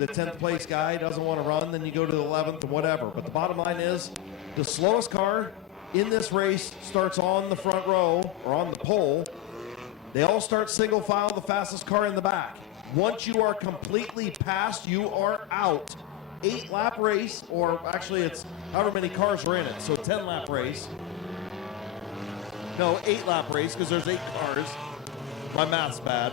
the 10th place guy doesn't want to run, then you go to the 11th or whatever. But the bottom line is the slowest car in this race starts on the front row or on the pole. They all start single file, the fastest car in the back. Once you are completely passed, you are out. 8-lap race, or actually it's however many cars are in it, so 10-lap race. No, 8-lap race, because there's 8 cars. My math's bad.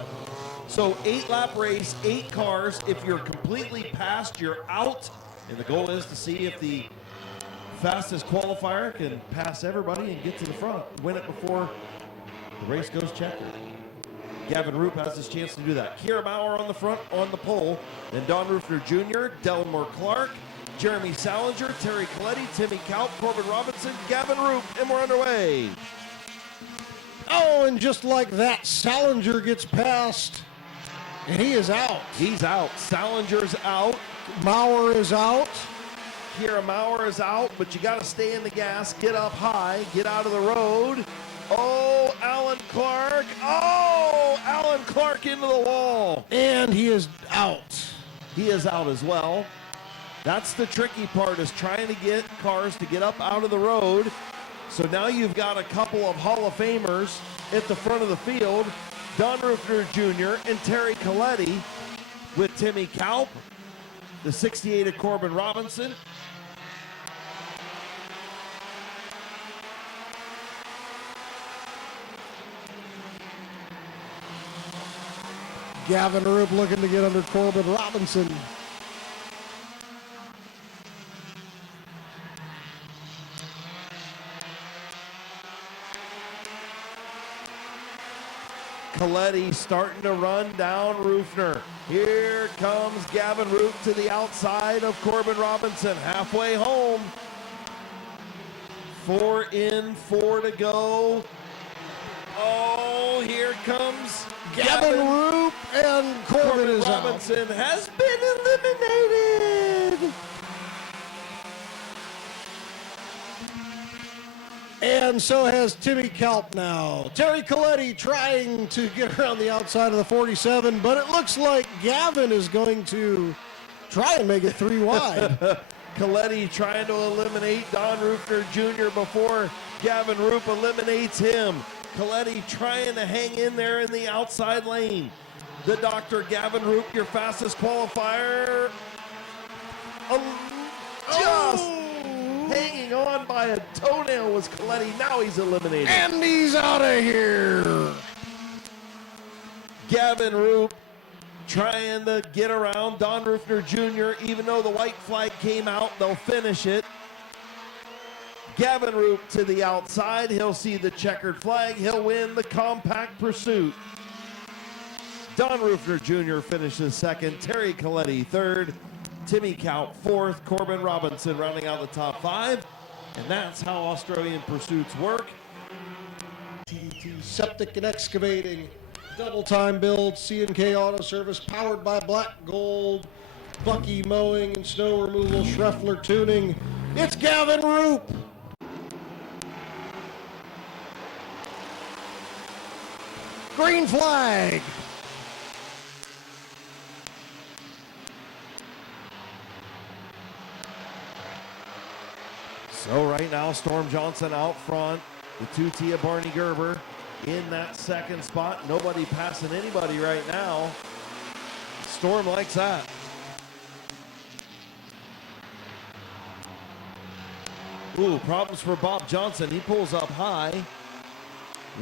So 8-lap race, 8 cars. If you're completely passed, you're out. And the goal is to see if the fastest qualifier can pass everybody and get to the front, win it before the race goes checkered. Gavin Roop has his chance to do that. Kira Bauer on the front, on the pole. Then Don Rufner Jr., Delmore Clark, Jeremy Salinger, Terry Coletti, Timmy Kaup, Corbin Robinson, Gavin Roop, and we're underway. Oh, and just like that, Salinger gets past, and he is out. He's out. Salinger's out. Maurer is out. Kira Maurer is out, but you got to stay in the gas, get up high, get out of the road. Oh, Alan Clark. Oh, Alan Clark into the wall. And he is out. He is out as well. That's the tricky part, is trying to get cars to get up out of the road. So now you've got a couple of Hall of Famers at the front of the field. Don Rufner Jr. and Terry Coletti with Timmy Kaup, the 68 of Corbin Robinson. Gavin Roop looking to get under Corbin Robinson. Coletti starting to run down Rufner. Here comes Gavin Roop to the outside of Corbin Robinson. Halfway home. 4 in, 4 to go. Oh, here comes Gavin Roop, and Corbin is Robinson has been eliminated. And so has Timmy Kaup now. Terry Coletti trying to get around the outside of the 47, but it looks like Gavin is going to try and make it 3 wide. Coletti trying to eliminate Don Rufner Jr. before Gavin Roop eliminates him. Coletti trying to hang in there in the outside lane. The Dr. Gavin Roop, your fastest qualifier. Just hanging on by a toenail was Coletti. Now he's eliminated. And he's out of here. Gavin Roop trying to get around Don Rufner Jr. Even though the white flag came out, they'll finish it. Gavin Roop to the outside. He'll see the checkered flag. He'll win the compact pursuit. Don Rufner Jr. finishes second. Terry Coletti third. Timmy Kaup fourth. Corbin Robinson rounding out the top 5. And that's how Australian pursuits work. TDT Septic and Excavating. Double time build. C&K Auto Service powered by Black Gold. Bucky Mowing and Snow Removal. Schreffler Tuning. It's Gavin Roop. Green flag. So right now, Storm Johnson out front. The 2T Barney Gerber in that second spot. Nobody passing anybody right now. Storm likes that. Ooh, problems for Bob Johnson. He pulls up high.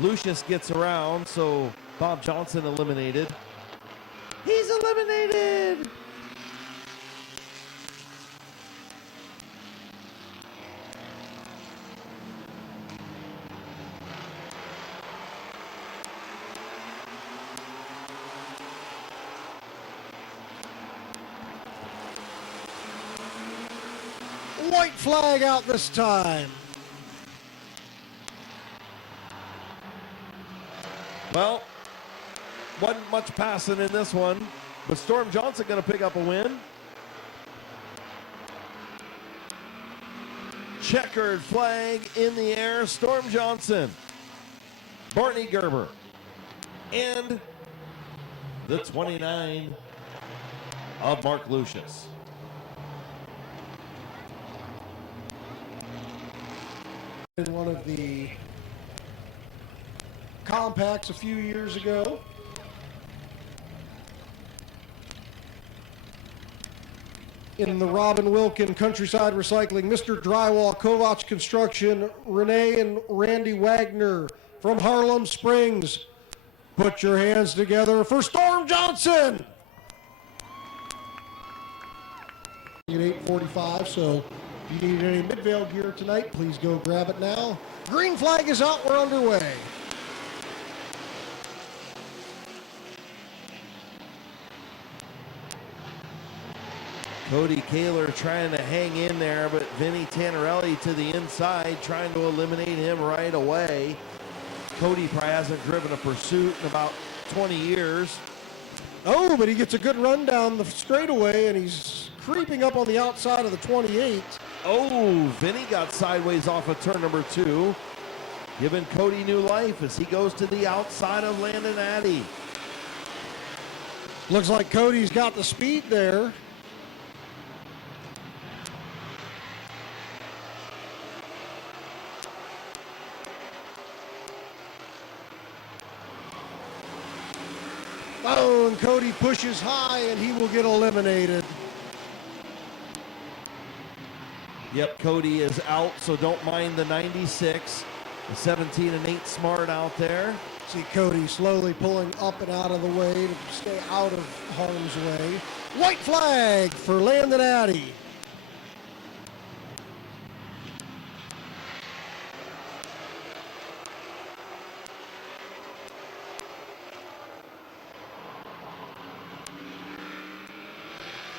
Lucius gets around, so Bob Johnson eliminated. He's eliminated! White flag out this time. Well, wasn't much passing in this one, but Storm Johnson going to pick up a win. Checkered flag in the air. Storm Johnson, Barney Gerber, and the 29 of Mark Lucius. In one of the compacts a few years ago. In the Robin Wilkin Countryside Recycling, Mr. Drywall, Kovac Construction, Renee and Randy Wagner from Harlem Springs. Put your hands together for Storm Johnson. At 8:45, so if you need any Midvale gear tonight, please go grab it now. Green flag is out, we're underway. Cody Kaler trying to hang in there, but Vinny Tannerelli to the inside, trying to eliminate him right away. Cody probably hasn't driven a pursuit in about 20 years. Oh, but he gets a good run down the straightaway, and he's creeping up on the outside of the 28. Oh, Vinny got sideways off of turn number 2, giving Cody new life as he goes to the outside of Landon Addy. Looks like Cody's got the speed there. Oh, and Cody pushes high, and he will get eliminated. Yep, Cody is out, so don't mind the 96. The 17 and 8 smart out there. See Cody slowly pulling up and out of the way to stay out of harm's way. White flag for Landon Addy.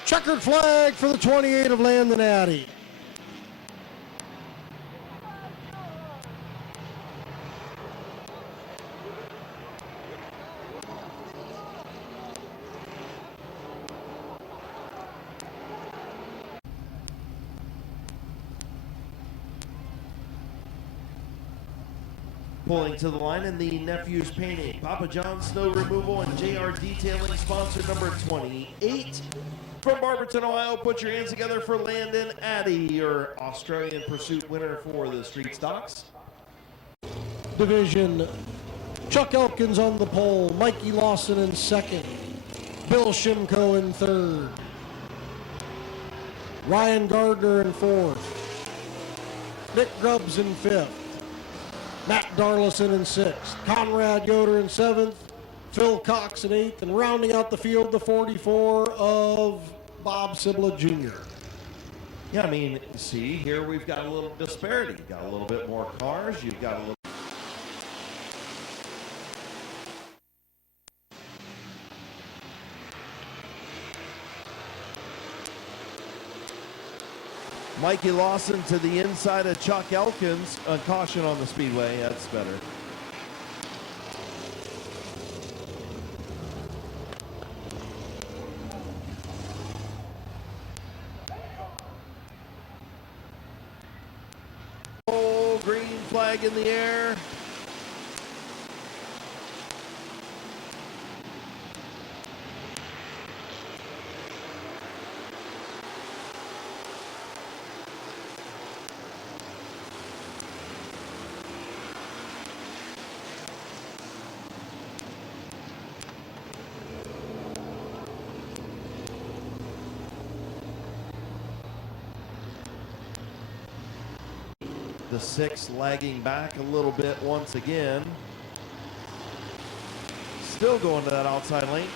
Checkered flag for the 28 of Landon Addy. Pulling to the line in the Nephews Painting, Papa John's Snow Removal, and JR Detailing, sponsor number 28. From Barberton, Ohio, put your hands together for Landon Addy, your Australian Pursuit winner for the Street Stocks. Division, Chuck Elkins on the pole, Mikey Lawson in second, Bill Shimko in third, Ryan Gardner in fourth, Nick Grubbs in fifth, Matt Darlison in sixth, Conrad Yoder in seventh, Phil Cox in eighth, and rounding out the field, the 44 of Bob Sibla Jr. Yeah, I mean, see, here we've got a little disparity. You've got a little bit more cars. You've got a little. Mikey Lawson to the inside of Chuck Elkins. Caution on the speedway. That's better. Oh, green flag in the air. The 6 lagging back a little bit once again. Still going to that outside lane.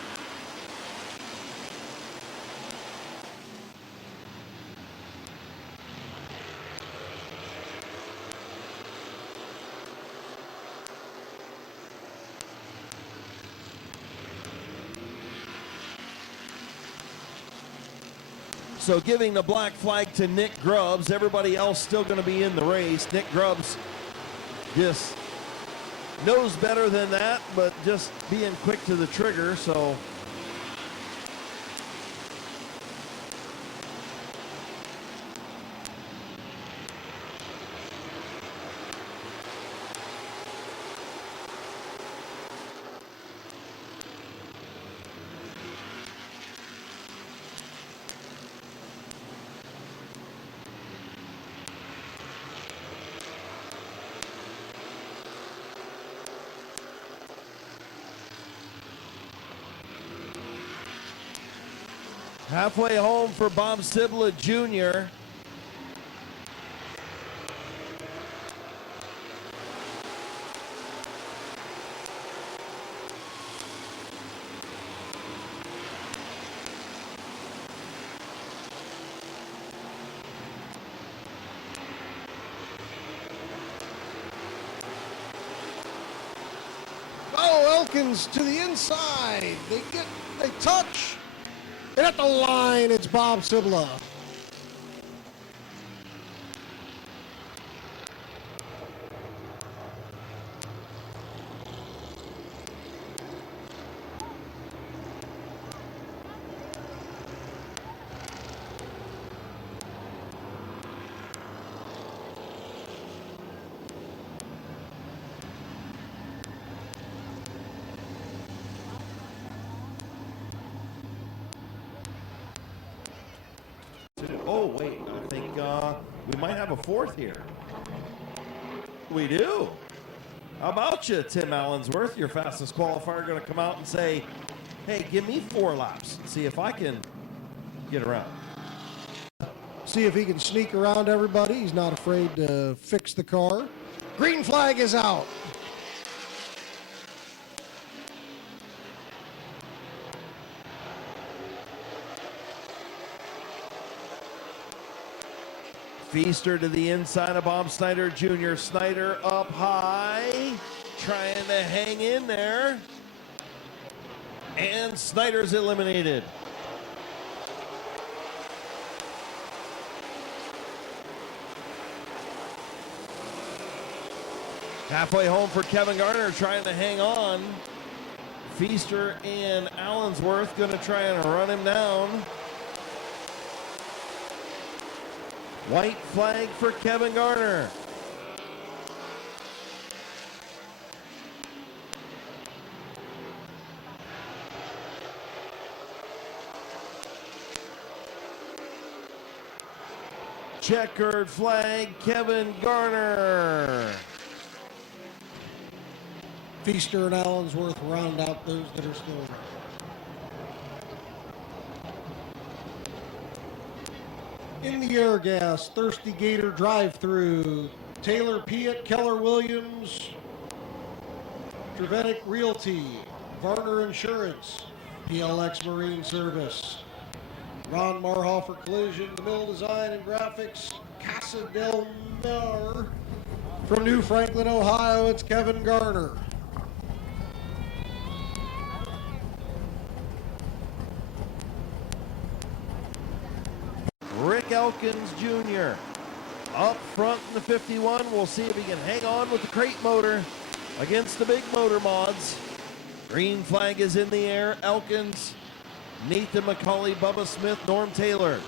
So giving the black flag to Nick Grubbs. Everybody else still going to be in the race. Nick Grubbs just knows better than that, but just being quick to the trigger. So Halfway home for Bob Sibla Jr. Oh, Elkins to the inside. They touch. And at the line, it's Bob Sibla. Oh, wait, I think we might have a fourth here. We do. How about you, Tim Allensworth, your fastest qualifier, going to come out and say, hey, give me 4 laps and see if I can get around. See if he can sneak around everybody. He's not afraid to fix the car. Green flag is out. Feaster to the inside of Bob Snyder Jr. Snyder up high, trying to hang in there. And Snyder's eliminated. Halfway home for Kevin Garner, trying to hang on. Feaster and Allensworth going to try and run him down. White flag for Kevin Garner. Checkered flag, Kevin Garner. Feaster and Allensworth round out those that are still around. In the air gas, Thirsty Gator drive-through, Taylor Piet, Keller Williams, Trevenick Realty, Varner Insurance, PLX Marine Service, Ron Marhofer Collision, DeMille Design and Graphics, Casa del Mar. From New Franklin, Ohio, it's Kevin Garner. Rick Elkins Jr. up front in the 51. We'll see if he can hang on with the crate motor against the big motor mods. Green flag is in the air. Elkins, Nathan McCauley, Bubba Smith, Norm Taylor.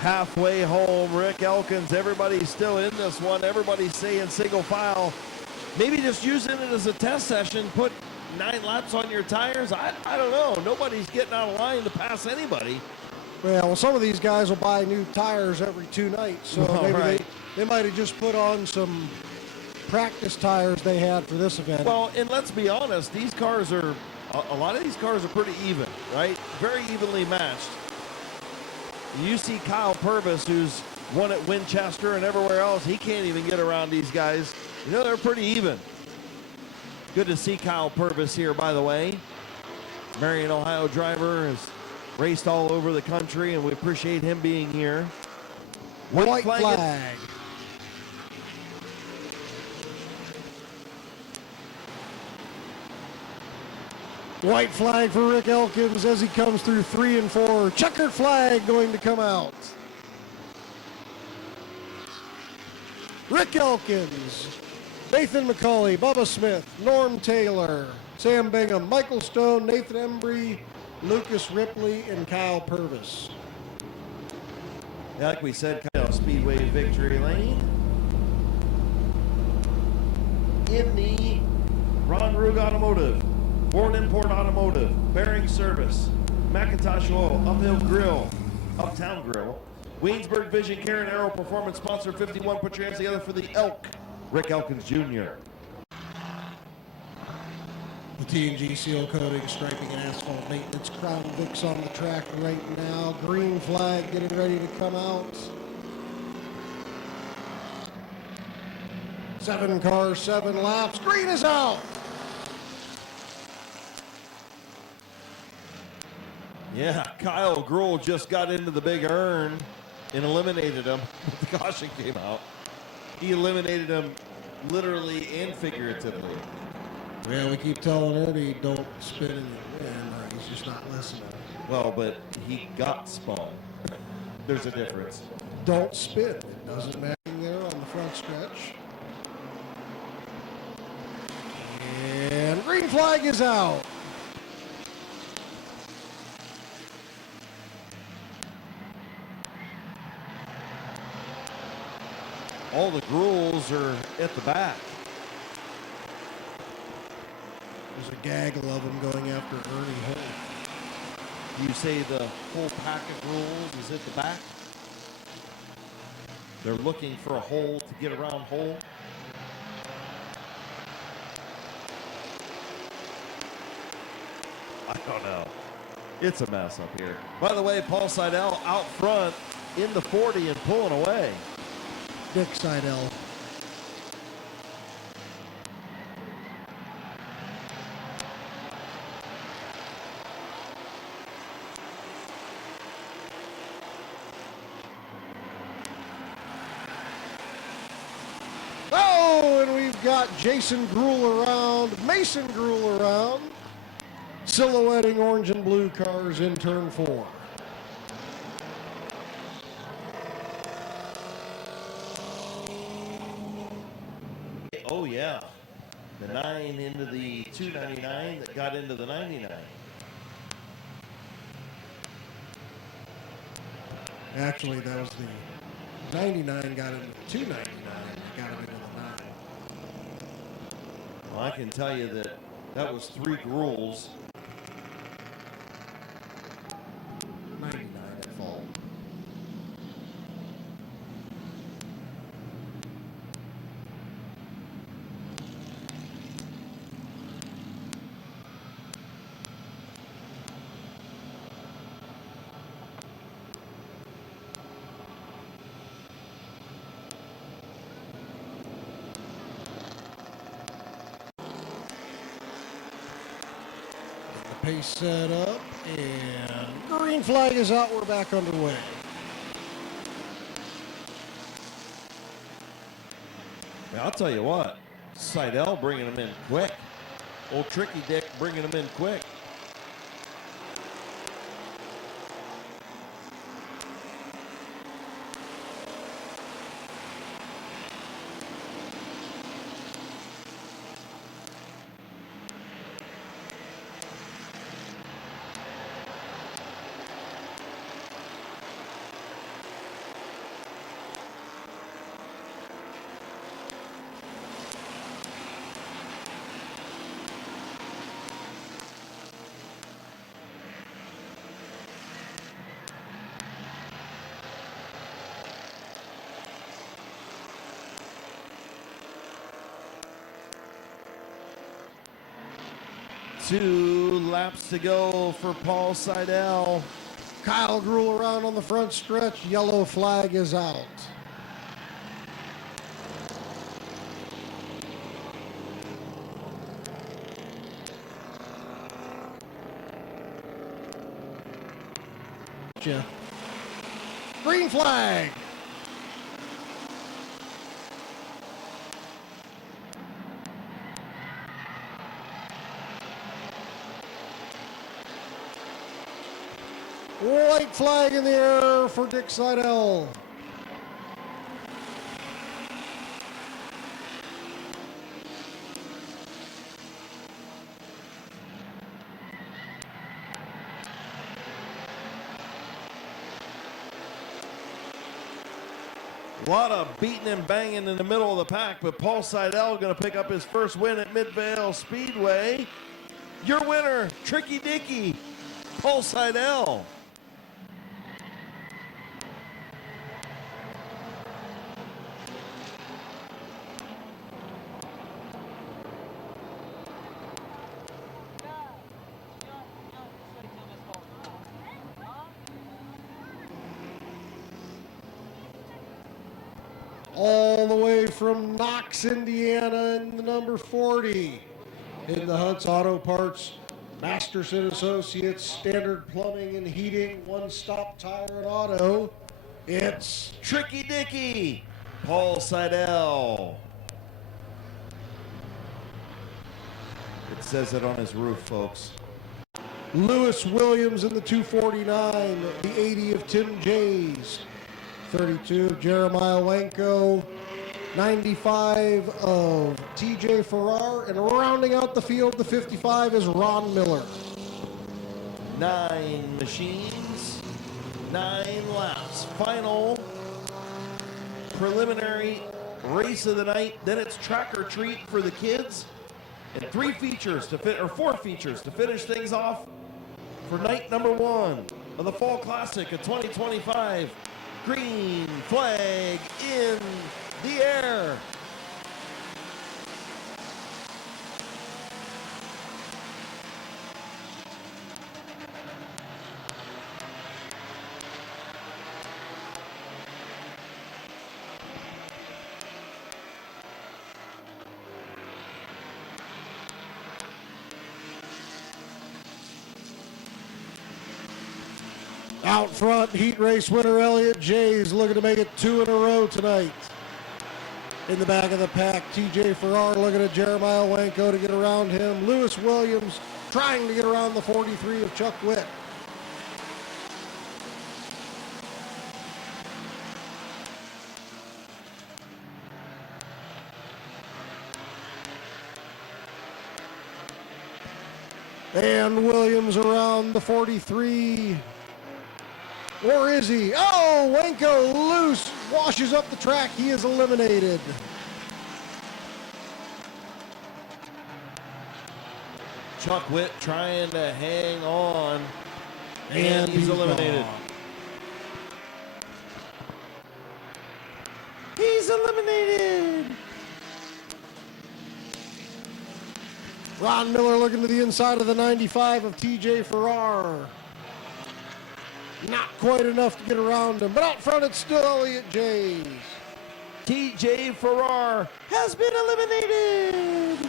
Halfway home, Rick Elkins. Everybody's still in this one. Everybody's saying single file. Maybe just using it as a test session. Put 9 laps on your tires. I don't know. Nobody's getting out of line to pass anybody. Well, some of these guys will buy new tires every 2 nights, so maybe they might have just put on some practice tires they had for this event. Well, and let's be honest, these cars are, a lot of these cars are pretty even, right? Very evenly matched. You see Kyle Purvis, who's won at Winchester and everywhere else, he can't even get around these guys. You know, they're pretty even. Good to see Kyle Purvis here, by the way. Marion, Ohio driver, has raced all over the country, and we appreciate him being here. White flag. White flag for Rick Elkins as he comes through 3 and 4. Checkered flag going to come out. Rick Elkins, Nathan McCauley, Bubba Smith, Norm Taylor, Sam Bingham, Michael Stone, Nathan Embry, Lucas Ripley, and Kyle Purvis. Yeah, like we said, kind of Speedway victory lane. In the Ron Rug Automotive, Ford Import Automotive, Bearing Service, McIntosh Oil, Uphill Grill, Uptown Grill, Waynesburg Vision Care and Aero Performance sponsor 51. Put your hands together for the Elk, Rick Elkins Jr. The T&G seal coating, striping, and asphalt maintenance. Crown Vics on the track right now. Green flag getting ready to come out. 7 cars, 7 laps. Green is out. Yeah, Kyle Gruhl just got into the big urn and eliminated him. The caution came out. He eliminated him literally and figuratively. Yeah, we keep telling Ernie don't spin in the wind. He's just not listening. Well, but he got spun. There's a difference. Don't spin. It doesn't matter there on the front stretch. And green flag is out. All the Gruhls are at the back. There's a gaggle of them going after Ernie Hull. You say the whole pack of Gruhls is at the back? They're looking for a hole to get around Hole. I don't know. It's a mess up here. By the way, Paul Seidel out front in the 40 and pulling away. Dick Seidel. Oh, and we've got Jason Gruhl around, Mason Gruhl around, silhouetting orange and blue cars in turn 4. Oh, yeah. The 9 into the 299 that got into the 99. Actually, that was the 99 got into the 299 that got him into the 9. Well, I can tell you that that was 3 Gruhls. 99 at fault. Pace set up, and green flag is out. We're back underway. Yeah, I'll tell you what, Seidel bringing him in quick. Old Tricky Dick bringing him in quick. Two laps to go for Paul Seidel. Kyle Gruhl around on the front stretch. Yellow flag is out. at you. Green flag. White flag in the air for Dick Seidel. A lot of beating and banging in the middle of the pack, but Paul Seidel going to pick up his first win at Midvale Speedway. Your winner, Tricky Dicky, Paul Seidel. All the way from Knox, Indiana, in the number 40. In the Hunt's Auto Parts, Masterson Associates, Standard Plumbing and Heating, One Stop Tire and Auto. It's Tricky Dicky, Paul Seidel. It says it on his roof, folks. Lewis Williams in the 249, the 80 of Tim Jays. 32 of Jeremiah Wenko, 95 of TJ Farrar, and rounding out the field, the 55 is Ron Miller. 9 machines, 9 laps. Final preliminary race of the night. Then it's track or treat for the kids, and 4 features to finish things off for night number 1 of the Fall Classic of 2025. Green flag in the air. Out front, heat race winner Elliott Jays looking to make it 2 in a row tonight. In the back of the pack, TJ Farrar looking at Jeremiah Wenko to get around him. Lewis Williams trying to get around the 43 of Chuck Witt. And Williams around the 43. Or is he? Oh, Wenko loose, washes up the track. He is eliminated. Chuck Witt trying to hang on, and he's eliminated. Gone. He's eliminated. Ron Miller looking to the inside of the 95 of TJ Farrar. Not quite enough to get around him, but out front it's still Elliott Jays. TJ Farrar has been eliminated.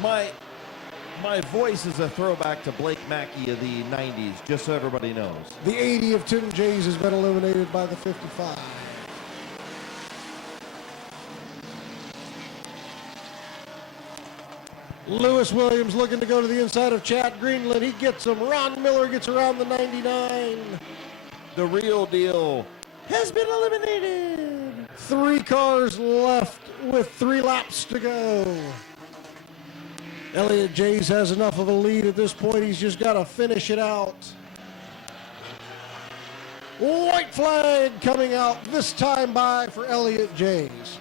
My voice is a throwback to Blake Mackey of the 90s, just so everybody knows. The 80 of Tim Jays has been eliminated by the 55. Lewis Williams looking to go to the inside of Chad Greenland. He gets him. Ron Miller gets around the 99. The real deal has been eliminated. 3 cars left with 3 laps to go. Elliott Jays has enough of a lead at this point. He's just got to finish it out. White flag coming out this time by for Elliott Jays.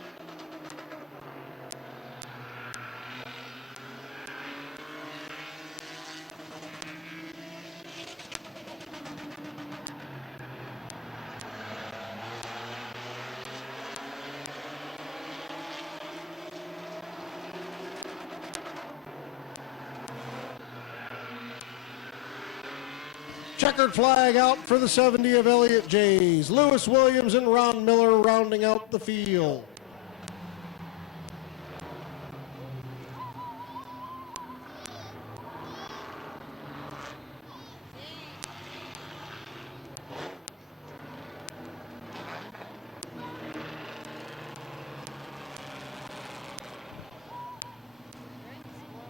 Checkered flag out for the 70 of Elliott Jays. Lewis Williams and Ron Miller rounding out the field.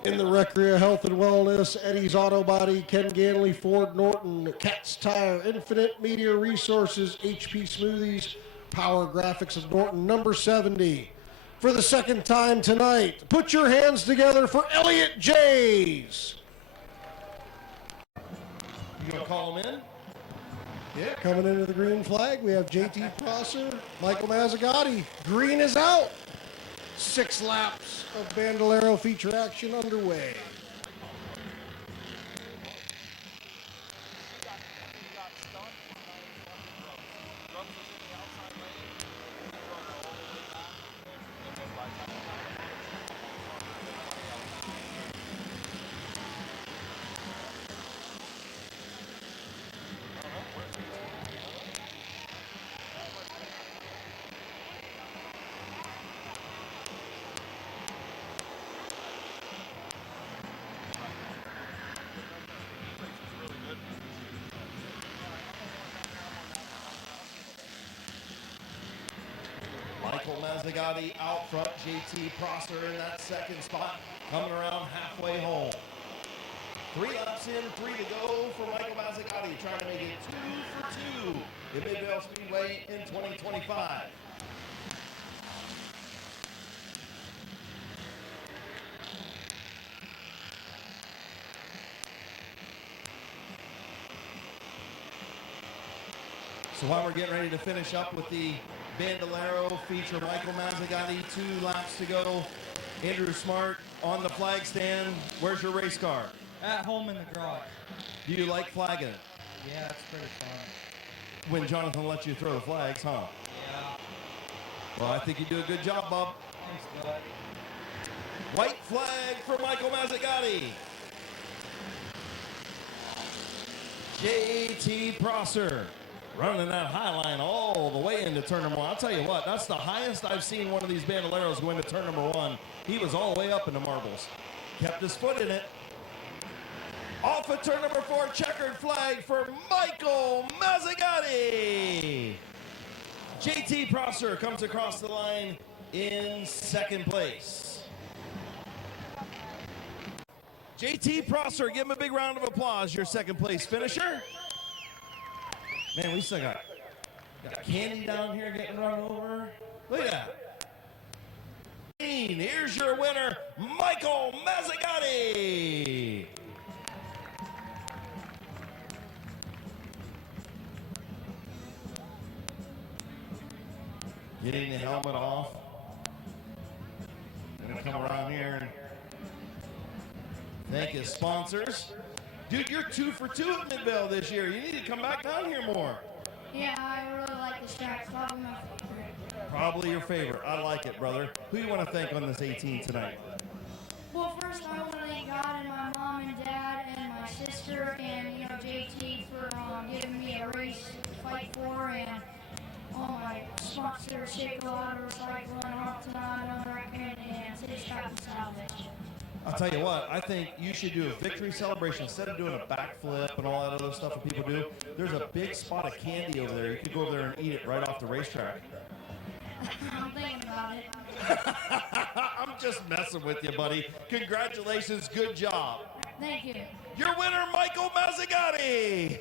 In the Recrea Health and Wellness, Eddie's Auto Body, Ken Ganley, Ford Norton, Cat's Tire, Infinite Media Resources, HP Smoothies, Power Graphics of Norton, number 70. For the second time tonight, put your hands together for Elliot Jays. You gonna call him in? Yeah, coming into the green flag, we have JT Prosser, Michael Mazzagatti. Green is out. 6 laps of Bandolero feature action underway. Michael Mazzagatti out front, JT Prosser in that second spot, coming around halfway home. 3 laps in, 3 to go for Michael Mazzagatti, trying to make it 2 for 2 in Mid-Vale Speedway in 2025. So while we're getting ready to finish up with the Bandolero feature, Michael Mazzagatti, 2 laps to go. Andrew Smart on the flag stand. Where's your race car? At home in the garage. Do you like flagging it? Yeah, it's pretty fun. When Jonathan lets you throw the flags, huh? Yeah. Well, I think you do a good job, Bob. Thanks, bud. White flag for Michael Mazzagatti. JT Prosser running that high line all the way into turn number 1. I'll tell you what, that's the highest I've seen one of these Bandoleros go into turn number 1. He was all the way up into marbles. Kept his foot in it. Off of turn number 4, checkered flag for Michael Mazzagatti. JT Prosser comes across the line in second place. JT Prosser, give him a big round of applause, your second place finisher. Man, we still got candy down here getting run over. Look at that. Here's your winner, Michael Mazzagatti. Getting the helmet off. Gonna come around here and thank his sponsors. Dude, you're 2 for 2 at Mid-Vale this year. You need to come back down here more. Yeah, I really like this track. It's probably my favorite. Probably your favorite. I like it, brother. Who you want to thank on this 18 tonight? Well, first I want to thank God and my mom and dad and my sister and, JT for giving me a race to fight for, and all my sponsors, Shaker Water, Recycling, Optimum, and City Track and Salvage. I'll tell you what, I think you should do a victory celebration. Instead of doing a backflip and all that other stuff that people do, there's a big spot of candy over there. You could go over there and eat it right off the racetrack. I'm thinking about it. I'm just messing with you, buddy. Congratulations, good job. Thank you. Your winner, Michael Mazzagatti.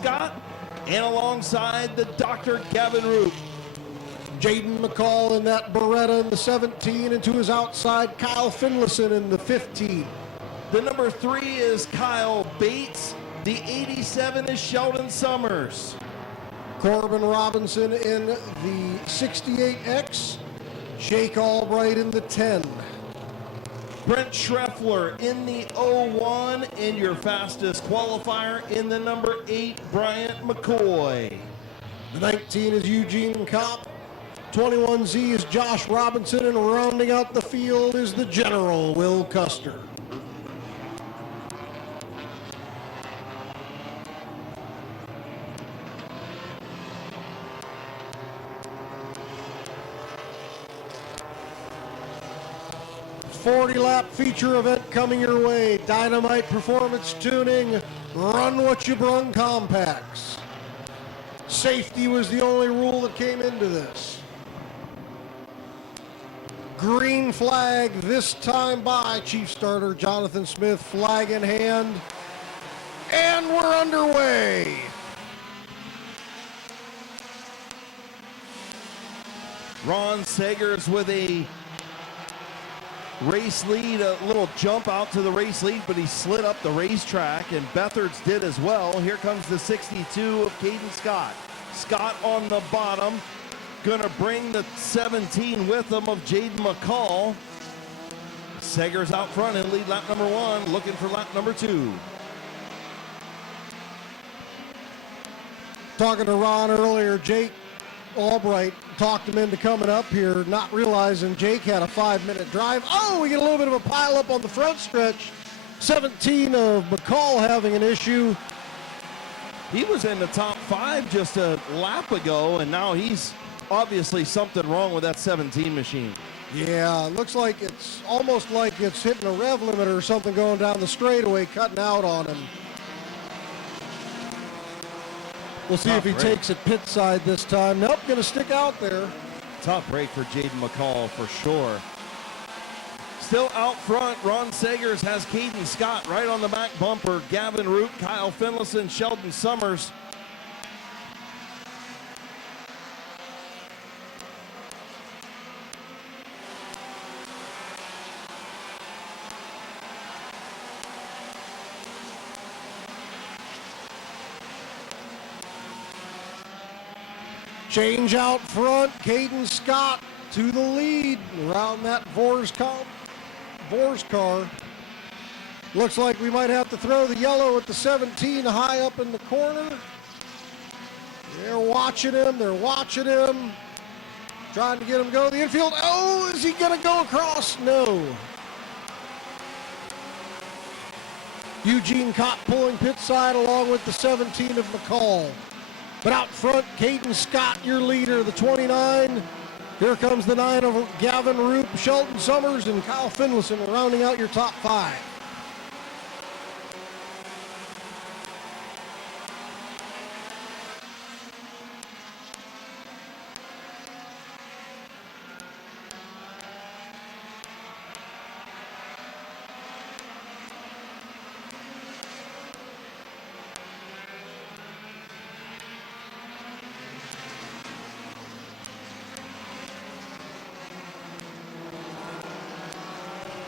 Scott, and alongside the Dr. Gavin Root. Jaden McCall in that Beretta in the 17, and to his outside, Kyle Finlayson in the 15. The number 3 is Kyle Bates. The 87 is Sheldon Summers. Corbin Robinson in the 68X, Jake Albright in the 10. Brent Schreffler in the 01, and your fastest qualifier in the number 8, Bryant McCoy. The 19 is Eugene Kopp. 21Z is Josh Robinson, and rounding out the field is the General, Will Custer. 40-lap feature event coming your way. Dynamite Performance Tuning, Run What You Brung compacts. Safety was the only rule that came into this. Green flag this time by Chief Starter Jonathan Smith, flag in hand. And we're underway. Ron Sagers with a race lead, a little jump out to the race lead, but he slid up the racetrack, and Beathards did as well. Here comes the 62 of Caden Scott. Scott on the bottom, gonna bring the 17 with him of Jaden McCall. Sagers out front in lead lap number 1, looking for lap number 2. Talking to Ron earlier, Jake Albright talked him into coming up here, not realizing Jake had a 5-minute drive. Oh, we get a little bit of a pileup on the front stretch. 17 of McCall having an issue. He was in the top 5 just a lap ago, and now he's obviously something wrong with that 17 machine. Yeah, it looks like it's almost like it's hitting a rev limiter or something going down the straightaway, cutting out on him. We'll see if he takes it pit side this time. Nope, gonna stick out there. Tough break for Jaden McCall for sure. Still out front, Ron Sagers has Caden Scott right on the back bumper. Gavin Root, Kyle Finlayson, Sheldon Summers. Change out front, Caden Scott to the lead around that Vors car. Looks like we might have to throw the yellow at the 17 high up in the corner. They're watching him, trying to get him to go to the infield. Oh, is he gonna go across? No. Eugene Cott pulling pit side along with the 17 of McCall. But out front, Caden Scott, your leader, the 29. Here comes the 9 of Gavin Roop, Sheldon Summers, and Kyle Finlayson rounding out your top 5.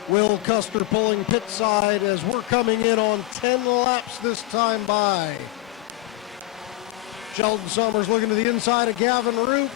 Will Custer pulling pit side as we're coming in on 10 laps this time by. Sheldon Summers looking to the inside of Gavin Root.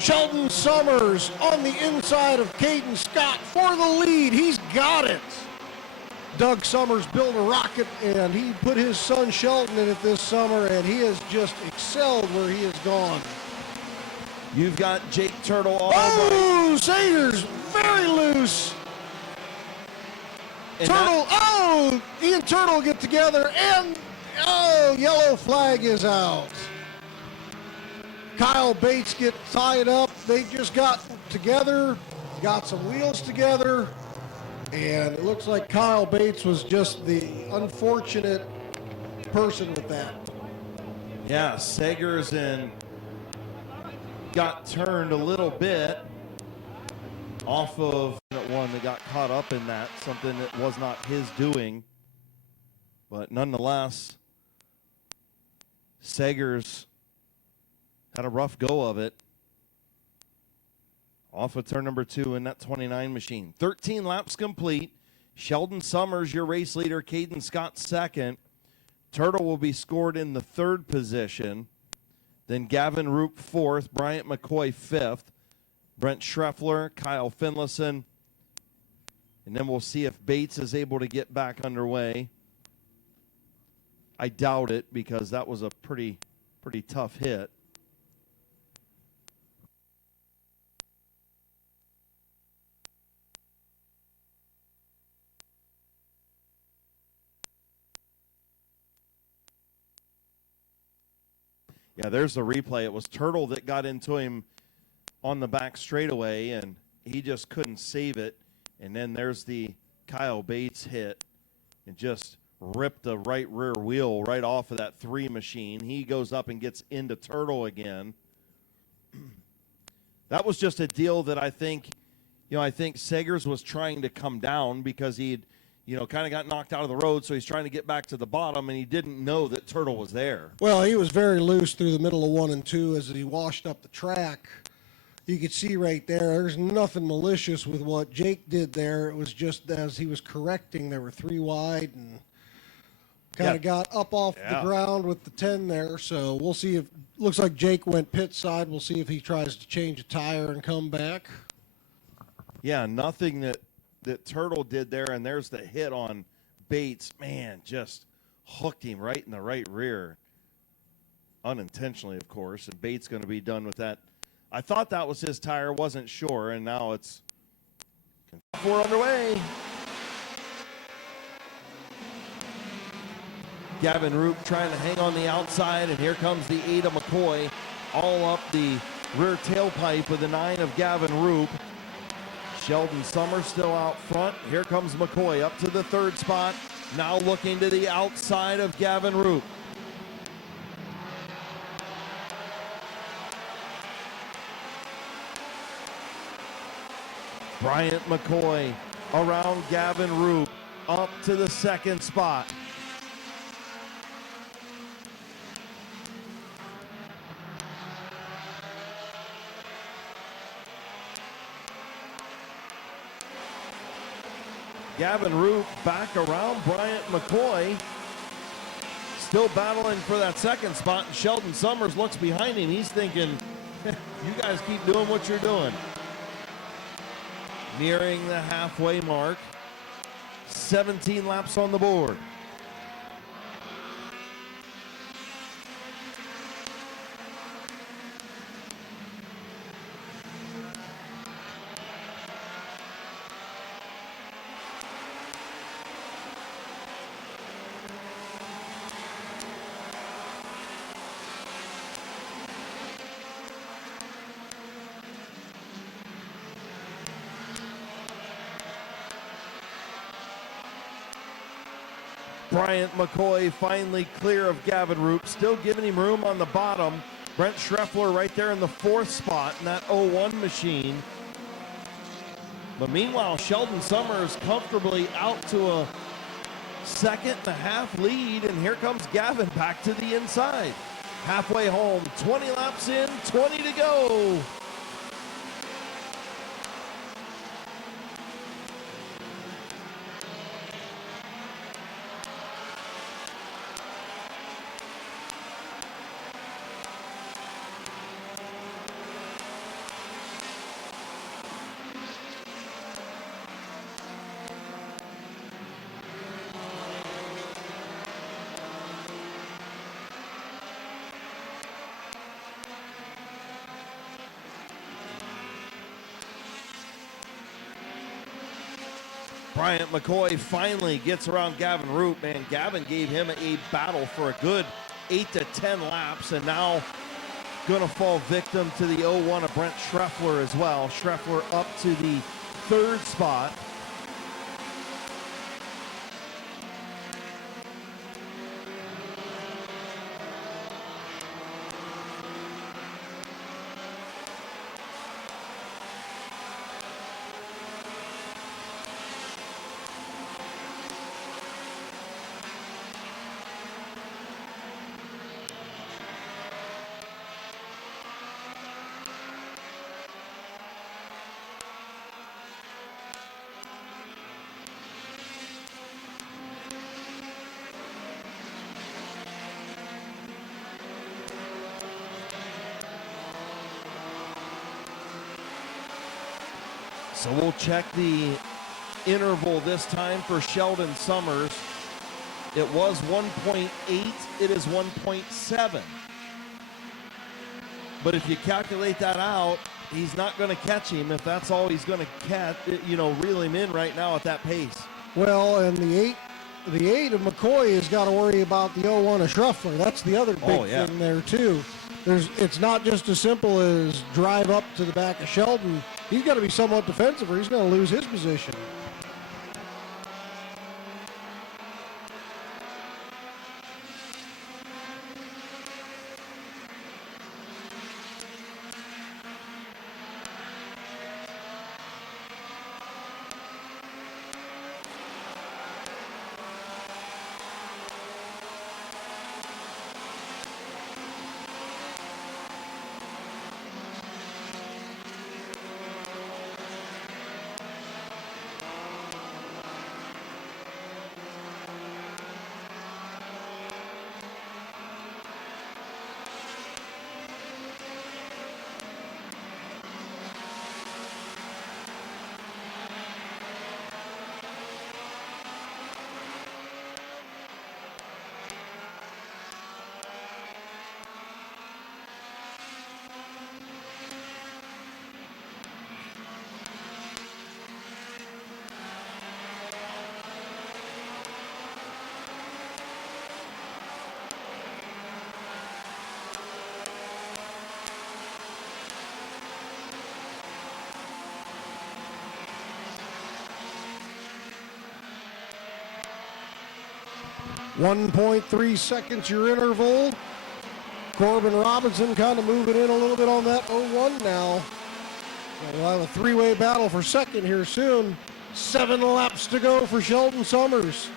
Sheldon Summers on the inside of Caden Scott for the lead. He's got it. Doug Summers built a rocket, and he put his son Sheldon in it this summer, and he has just excelled where he has gone. You've got Jake Turtle all Oh, Sagers, very loose. And Ian Turtle get together, and yellow flag is out. Kyle Bates get tied up. They just got together, got some wheels together, and it looks like Kyle Bates was just the unfortunate person with that. Yeah, Sagers and got turned a little bit off of one that got caught up in that, something that was not his doing. But nonetheless, Sagers had a rough go of it off of turn number 2 in that 29 machine. 13 laps complete. Sheldon Summers, your race leader. Caden Scott second. Turtle will be scored in the 3rd position. Then Gavin Roop fourth, Bryant McCoy fifth, Brent Schreffler, Kyle Finlayson. And then we'll see if Bates is able to get back underway. I doubt it because that was a pretty tough hit. Yeah, there's the replay. It was Turtle that got into him on the back straightaway, and he just couldn't save it. And then there's the Kyle Bates hit and just ripped the right rear wheel right off of that 3 machine. He goes up and gets into Turtle again. That was just a deal that I think Sagers was trying to come down because he'd, kind of got knocked out of the road, so he's trying to get back to the bottom, and he didn't know that Turtle was there. Well, he was very loose through the middle of 1 and 2 as he washed up the track. You could see right there's nothing malicious with what Jake did there. It was just as he was correcting, there were 3 wide and kind of got up off the ground with the 10 there. So we'll see if, looks like Jake went pit side. We'll see if he tries to change a tire and come back. Yeah, nothing that Turtle did there, and there's the hit on Bates. Man, just hooked him right in the right rear. Unintentionally, of course, and Bates going to be done with that. I thought that was his tire, wasn't sure, and now it's 4 underway. Gavin Roop trying to hang on the outside, and here comes the 8 of McCoy, all up the rear tailpipe with the 9 of Gavin Roop. Sheldon Summers still out front. Here comes McCoy up to the 3rd spot, now looking to the outside of Gavin Roop. Bryant McCoy around Gavin Roop up to the 2nd spot. Gavin Roop back around Bryant McCoy. Still battling for that 2nd spot. And Sheldon Summers looks behind him. He's thinking, you guys keep doing what you're doing. Nearing the halfway mark. 17 laps on the board. Bryant McCoy finally clear of Gavin Roop, still giving him room on the bottom. Brent Schreffler right there in the 4th spot in that 01 machine. But meanwhile, Sheldon Summers comfortably out to a 2.5 lead, and here comes Gavin back to the inside. Halfway home, 20 laps in, 20 to go. Bryant McCoy finally gets around Gavin Roop, and Gavin gave him a battle for a good 8 to 10 laps, and now going to fall victim to the 01 of Brent Schreffler as well. Schreffler up to the 3rd spot. So we'll check the interval this time for Sheldon Summers. It was 1.8, it is 1.7. But if you calculate that out, he's not going to catch him if that's all he's going to catch, reel him in right now at that pace. Well, and the eight of McCoy has got to worry about the 0-1 of Schruffler. That's the other big thing there, too. It's not just as simple as drive up to the back of Sheldon. He's got to be somewhat defensive or he's going to lose his position. .3 seconds your interval. Corbin Robinson kind of moving in a little bit on that 0-1 now. We'll have a three-way battle for second here soon. 7 laps to go for Sheldon Summers.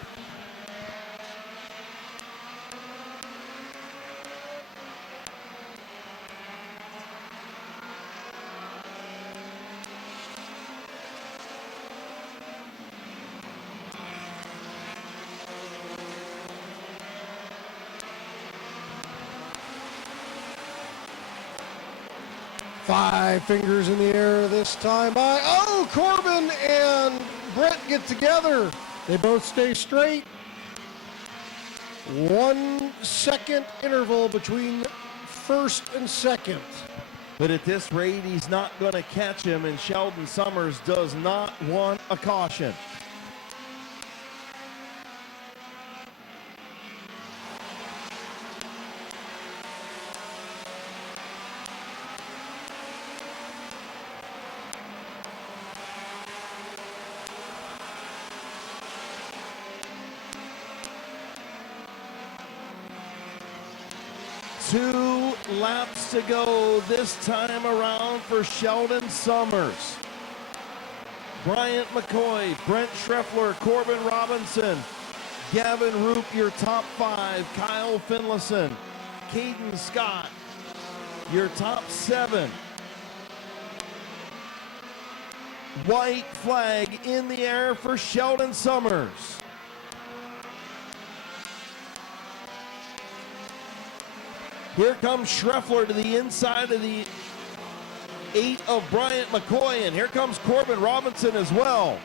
Five fingers in the air this time by, Corbin and Brent get together. They both stay straight. 1 second interval between first and second. But at this rate, he's not going to catch him, and Sheldon Summers does not want a caution. Two laps to go this time around for Sheldon Summers. Bryant McCoy, Brent Schreffler, Corbin Robinson, Gavin Roop, your top 5. Kyle Finlayson, Caden Scott, your top 7. White flag in the air for Sheldon Summers. Here comes Schreffler to the inside of the 8 of Bryant McCoy, and here comes Corbin Robinson as well.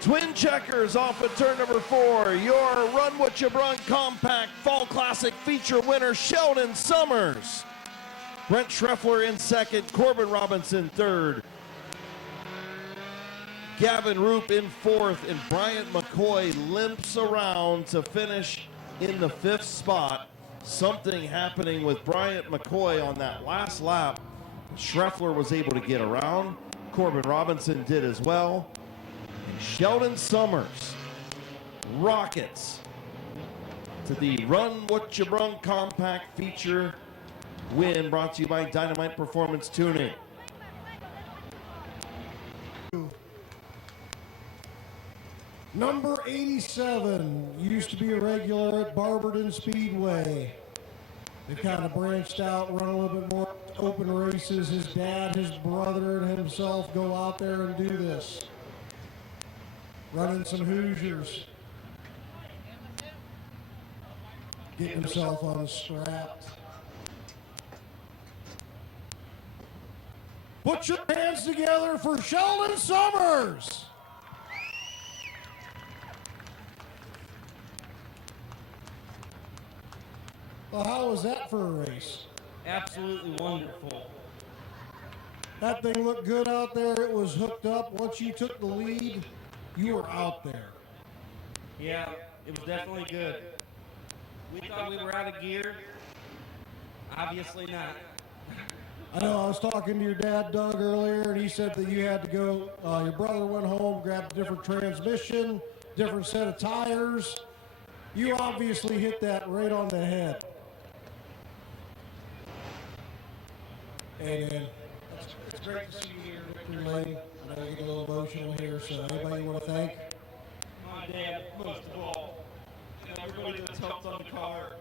Twin checkers off at turn number 4. Your Run What You Brung Compact Fall Classic feature winner, Sheldon Summers. Brent Schreffler in second, Corbin Robinson third. Gavin Roop in fourth, and Bryant McCoy limps around to finish in the 5th spot. Something happening with Bryant McCoy on that last lap. Schreffler was able to get around. Corbin Robinson did as well. And Sheldon Summers rockets to the Run What You Brung Compact feature win, brought to you by Dynamite Performance Tuning. Number 87 used to be a regular at Barberton Speedway. They kind of branched out, run a little bit more open races. His dad, his brother, and himself go out there and do this. Running some Hoosiers. Getting himself unstrapped. Put your hands together for Sheldon Summers. Well, how was that for a race? Absolutely wonderful. That thing looked good out there. It was hooked up. Once you took the lead, you were out there. Yeah, it was definitely good. We thought we were out of gear. Obviously not. I know I was talking to your dad, Doug, earlier, and he said that you had to go, your brother went home, grabbed a different transmission, different set of tires. You obviously hit that right on the head. Hey, man, it's great to see you here at Victory Lane. I know you get a little emotional here, so anybody you want to thank? My dad, most of all. And everybody that's helped on the car.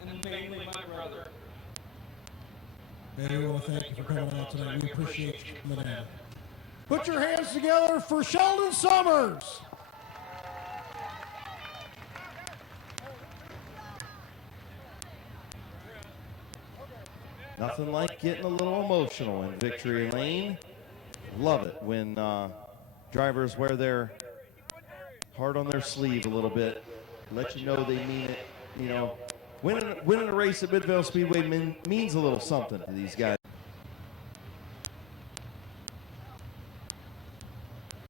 And then mainly my brother. Man, we want to thank you for coming out tonight. We appreciate you coming in. Put your hands together for Sheldon Summers. Nothing like getting a little emotional in Victory Lane. Love it when drivers wear their heart on their sleeve a little bit. Let you know they mean it. You know, winning a race at Midvale Speedway means a little something to these guys.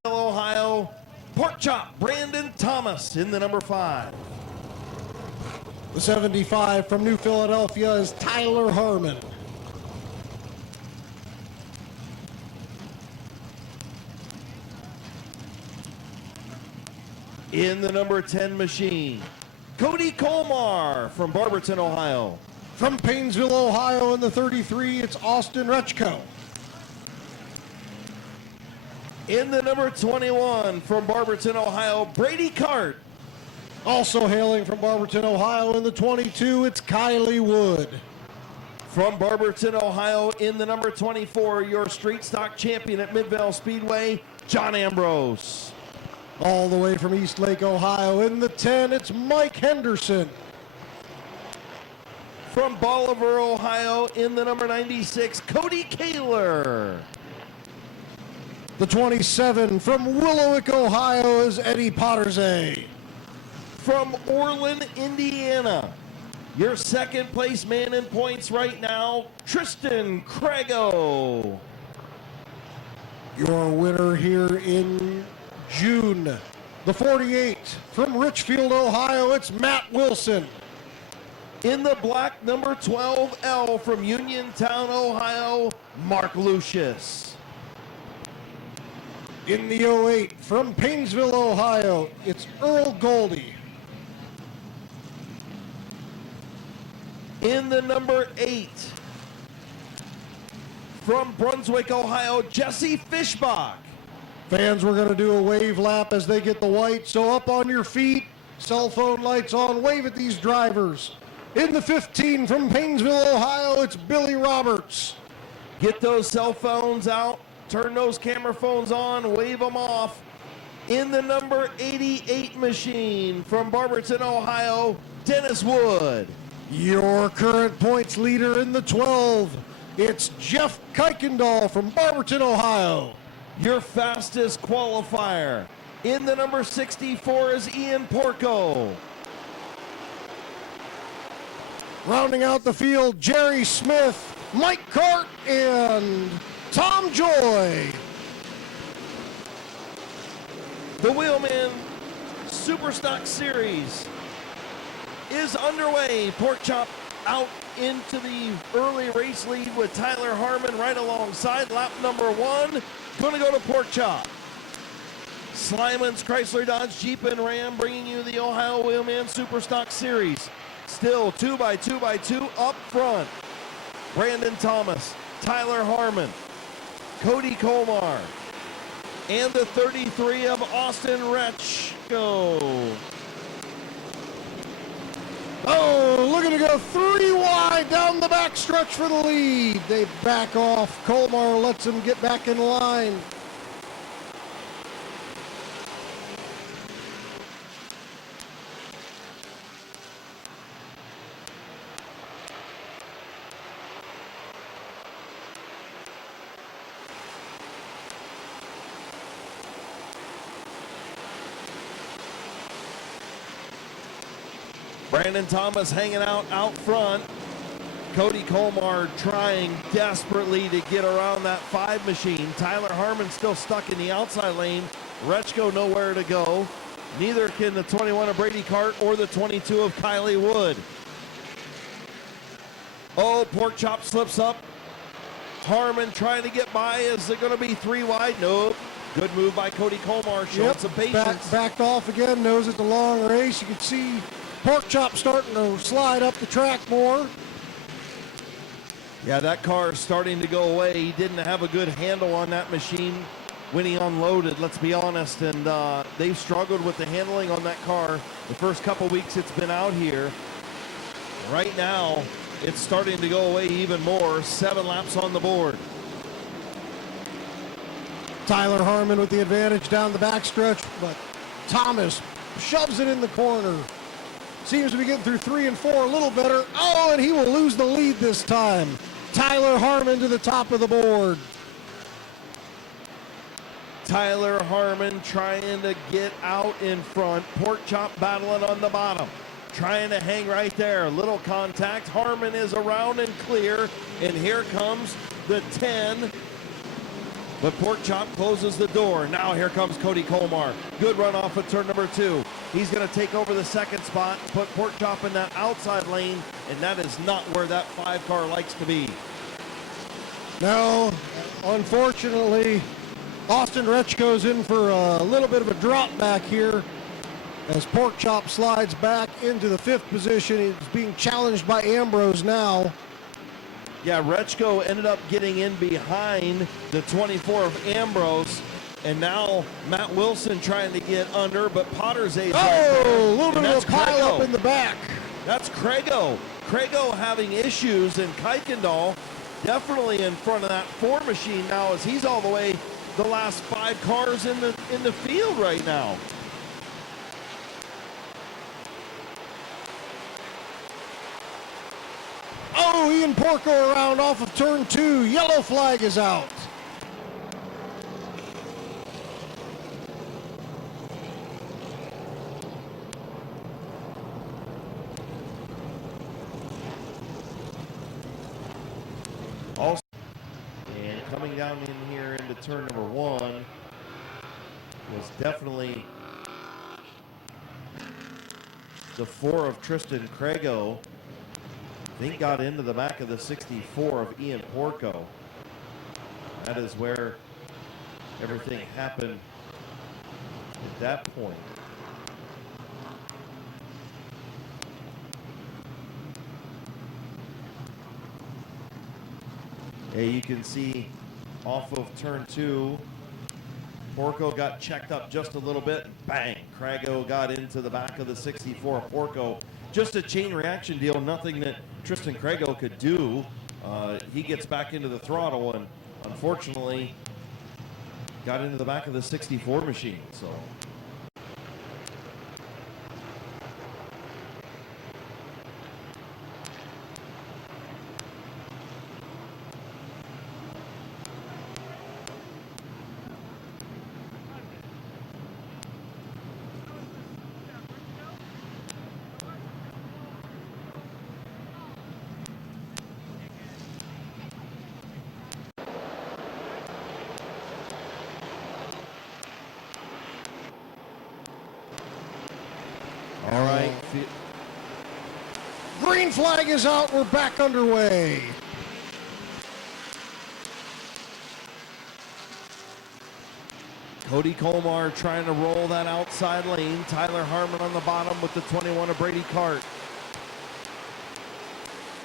Ohio, Pork Chop, Brandon Thomas in the number 5. The 75 from New Philadelphia is Tyler Harmon. In the number 10 machine, Cody Colmar from Barberton, Ohio. From Painesville, Ohio in the 33, it's Austin Rechko. In the number 21 from Barberton, Ohio, Brady Cart. Also hailing from Barberton, Ohio in the 22, it's Kylie Wood. From Barberton, Ohio in the number 24, your street stock champion at Midvale Speedway, John Ambrose. All the way from East Lake, Ohio in the 10, it's Mike Henderson. From Bolivar, Ohio in the number 96, Cody Kaler. The 27 from Willowick, Ohio is Eddie Pottersay. From Orland, Indiana, your second place man in points right now, Tristan Crago. Your winner here in June, the 48 from Richfield, Ohio, it's Matt Wilson. In the black number 12L from Uniontown, Ohio, Mark Lucius. In the 08 from Painesville, Ohio, it's Earl Goldie. In the number 8 from Brunswick, Ohio, Jesse Fishbach. Fans, we're going to do a wave lap as they get the white, so up on your feet, cell phone lights on, wave at these drivers. In the 15 from Painesville, Ohio, it's Billy Roberts. Get those cell phones out, turn those camera phones on, wave them off. In the number 88 machine from Barberton, Ohio, Dennis Wood. Your current points leader in the 12, it's Jeff Kuykendall from Barberton, Ohio. Your fastest qualifier in the number 64 is Ian Porco. Rounding out the field, Jerry Smith, Mike Cart, and Tom Joy. The Wheelman Superstock Series is underway. Pork Chop out into the early race lead with Tyler Harmon right alongside. Lap number 1, going to go to Pork Chop. Slyman's Chrysler Dodge Jeep and Ram bringing you the Ohio Wheelman Superstock Series. Still 2x2x2 up front. Brandon Thomas, Tyler Harmon, Cody Colmar, and the 33 of Austin Rechko. Oh, looking to go 3 wide down the backstretch for the lead. They back off. Colmar lets them get back in line. Brandon Thomas hanging out front. Cody Colmar trying desperately to get around that 5 machine. Tyler Harmon still stuck in the outside lane. Rechko nowhere to go. Neither can the 21 of Brady Cart or the 22 of Kylie Wood. Oh, Pork Chop slips up. Harmon trying to get by. Is it going to be 3 wide? Nope. Good move by Cody Colmar, showing some patience. Backed off again, knows it's a long race. You can see Pork Chop starting to slide up the track more. Yeah, that car is starting to go away. He didn't have a good handle on that machine when he unloaded, let's be honest. And they've struggled with the handling on that car the first couple weeks it's been out here. Right now, it's starting to go away even more. 7 laps on the board. Tyler Harmon with the advantage down the backstretch, but Thomas shoves it in the corner. Seems to be getting through 3 and 4 a little better. Oh, and he will lose the lead this time. Tyler Harmon to the top of the board. Tyler Harmon trying to get out in front. Pork Chop battling on the bottom. Trying to hang right there. Little contact. Harmon is around and clear. And here comes the 10. But Pork Chop closes the door. Now here comes Cody Colmar. Good run off of turn number 2. He's going to take over the second spot, put Pork Chop in that outside lane, and that is not where that 5 car likes to be. No, unfortunately, Austin Rechko's in for a little bit of a drop back here as Pork Chop slides back into the 5th position. He's being challenged by Ambrose now. Yeah, Rechko ended up getting in behind the 24 of Ambrose, and now Matt Wilson trying to get under, but Potter's age. Oh, a little bit of a pile up in the back. That's Craigo. Craigo having issues, and Kuykendall definitely in front of that 4 machine now as he's all the way the last 5 cars in the field right now. Oh, Ian Porco around off of turn 2. Yellow flag is out. Also, and coming down in here into turn number 1 was definitely the 4 of Tristan Craigo. I think got into the back of the 64 of Ian Porco. That is where everything happened at that point. Yeah, you can see off of turn 2, Porco got checked up just a little bit. Bang! Craigo got into the back of the 64 Porco. Just a chain reaction deal, nothing that Tristan Craigo could do. He gets back into the throttle and unfortunately got into the back of the 64 machine. So all right. Green flag is out. We're back underway. Cody Colmar trying to roll that outside lane. Tyler Harmon on the bottom with the 21 of Brady Cart.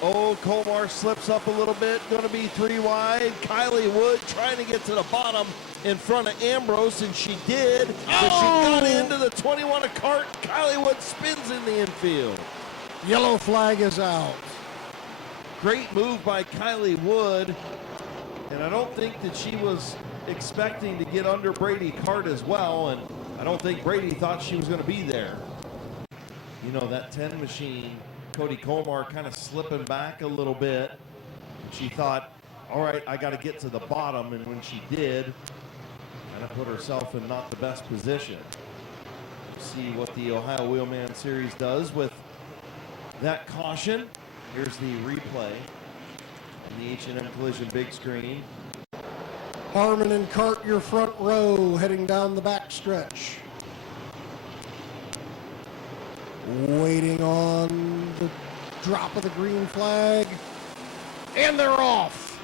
Oh, Colmar slips up a little bit. Going to be 3 wide. Kylie Wood trying to get to the bottom in front of Ambrose, and she did. But she got into the 21 of Cart. Kylie Wood spins in the infield. Yellow flag is out. Great move by Kylie Wood. And I don't think that she was expecting to get under Brady Cart as well. And I don't think Brady thought she was going to be there. You know, that 10 machine, Cody Colmar kind of slipping back a little bit. She thought, all right, I got to get to the bottom. And when she did, kind of put herself in not the best position. See what the Ohio Wheelman Series does with that caution. Here's the replay on the H&M Collision big screen. Harmon and Cart, your front row, heading down the back stretch. Waiting on the drop of the green flag. And they're off.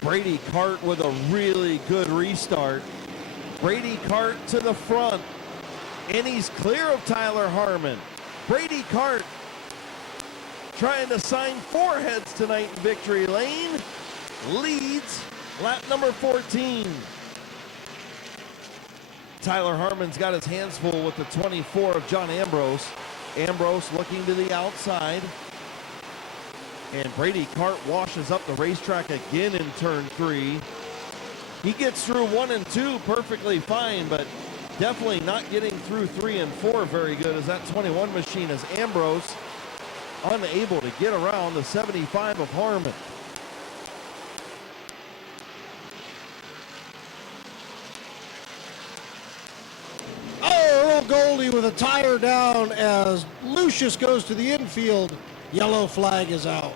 Brady Cart with a really good restart. Brady Cart to the front. And he's clear of Tyler Harmon. Brady Cart trying to sign 4 heads tonight in victory lane. Leads lap number 14. Tyler Harmon's got his hands full with the 24 of John Ambrose. Ambrose looking to the outside. And Brady Cart washes up the racetrack again in turn 3. He gets through 1 and 2 perfectly fine, but definitely not getting through 3 and 4 very good as that 21 machine is Ambrose unable to get around the 75 of Harmon. Oh, Earl Goldie with a tire down as Lucius goes to the infield. Yellow flag is out.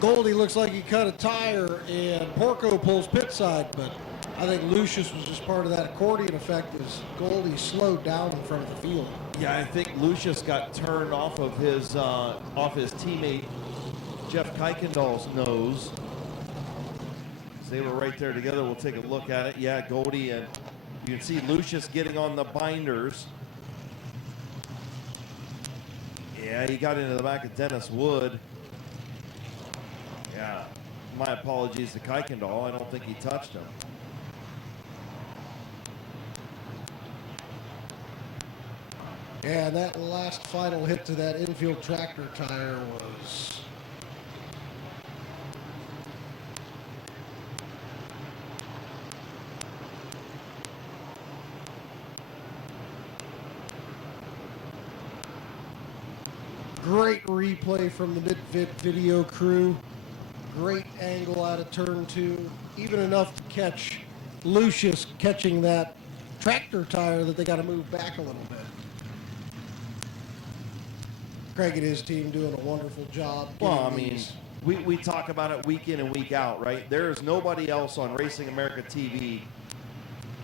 Goldie looks like he cut a tire and Porco pulls pit side, but I think Lucius was just part of that accordion effect as Goldie slowed down in front of the field. Yeah, I think Lucius got turned off of his teammate Jeff Kuykendall's nose. So they were right there together. We'll take a look at it. Yeah, Goldie, and you can see Lucius getting on the binders. Yeah, he got into the back of Dennis Wood. Yeah, my apologies to Kuykendall. I don't think he touched him. Yeah, that last final hit to that infield tractor tire was great replay from the Mid-Vid video crew. Great angle out of turn 2. Even enough to catch Lucius catching that tractor tire that they got to move back a little bit. Craig and his team doing a wonderful job. Well, I mean, we talk about it week in and week out, right? There is nobody else on Racing America TV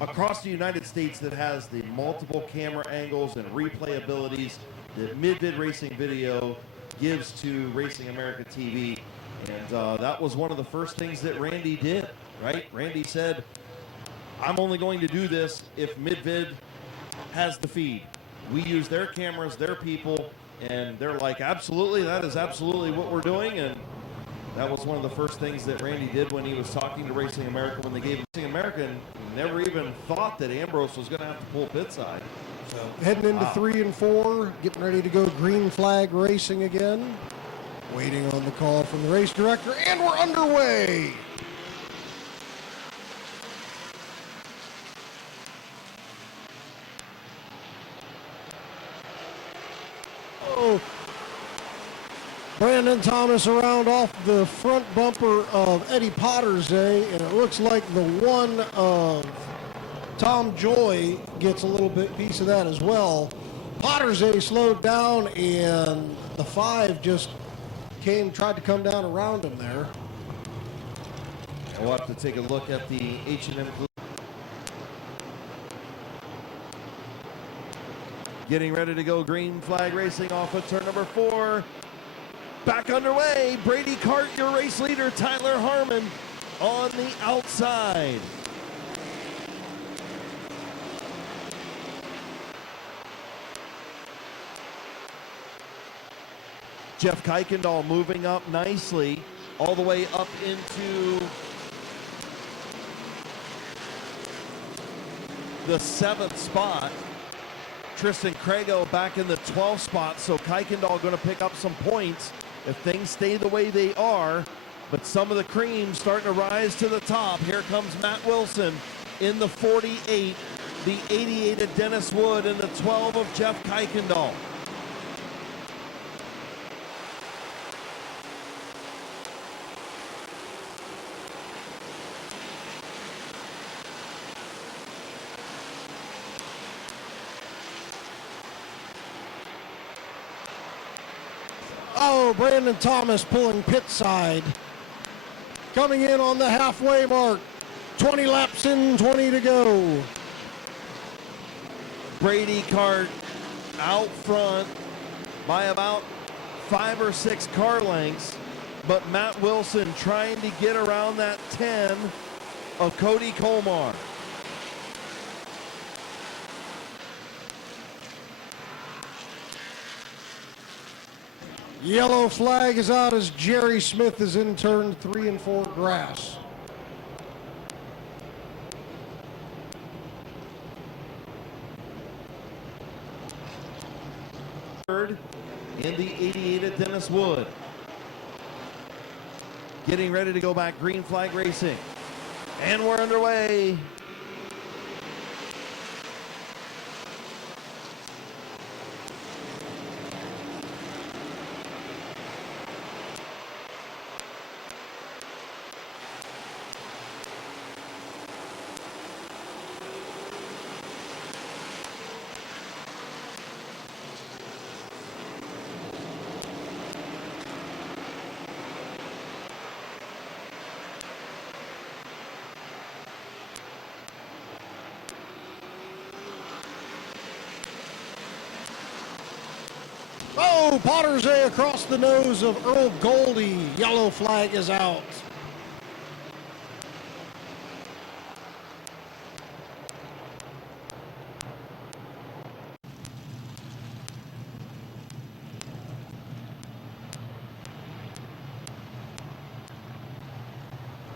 across the United States that has the multiple camera angles and replay abilities that Mid-Vid Racing Video gives to Racing America TV. And that was one of the first things that Randy did, right? Randy said, I'm only going to do this if Mid-Vid has the feed. We use their cameras, their people, and they're like, absolutely, that is absolutely what we're doing. And that was one of the first things that Randy did when he was talking to Racing America when they gave Racing America, and never even thought that Ambrose was going to have to pull pit side. So heading into 3 and 4, getting ready to go green flag racing again. Waiting on the call from the race director, and we're underway. Oh, Brandon Thomas around off the front bumper of Eddie Pottersay, and it looks like the one of Tom Joy gets a little bit piece of that as well. Pottersay slowed down, and the 5 just tried to come down around him there. We'll have to take a look at the H&M. Getting ready to go green flag racing off of turn number 4. Back underway. Brady Cart, your race leader. Tyler Harmon on the outside. Jeff Kuykendall moving up nicely all the way up into the 7th spot. Tristan Crago back in the 12th spot, so Kuykendall going to pick up some points if things stay the way they are. But some of the cream starting to rise to the top. Here comes Matt Wilson in the 48, the 88 of Dennis Wood, and the 12 of Jeff Kuykendall. Oh, Brandon Thomas pulling pit side. Coming in on the halfway mark. 20 laps in, 20 to go. Brady Cart out front by about 5 or 6 car lengths, but Matt Wilson trying to get around that 10 of Cody Colmar. Yellow flag is out as Jerry Smith is in turn 3 and 4 grass. Third in the 88 at Dennis Wood. Getting ready to go back, green flag racing. And we're underway. Oh, Pottersay across the nose of Earl Goldie. Yellow flag is out.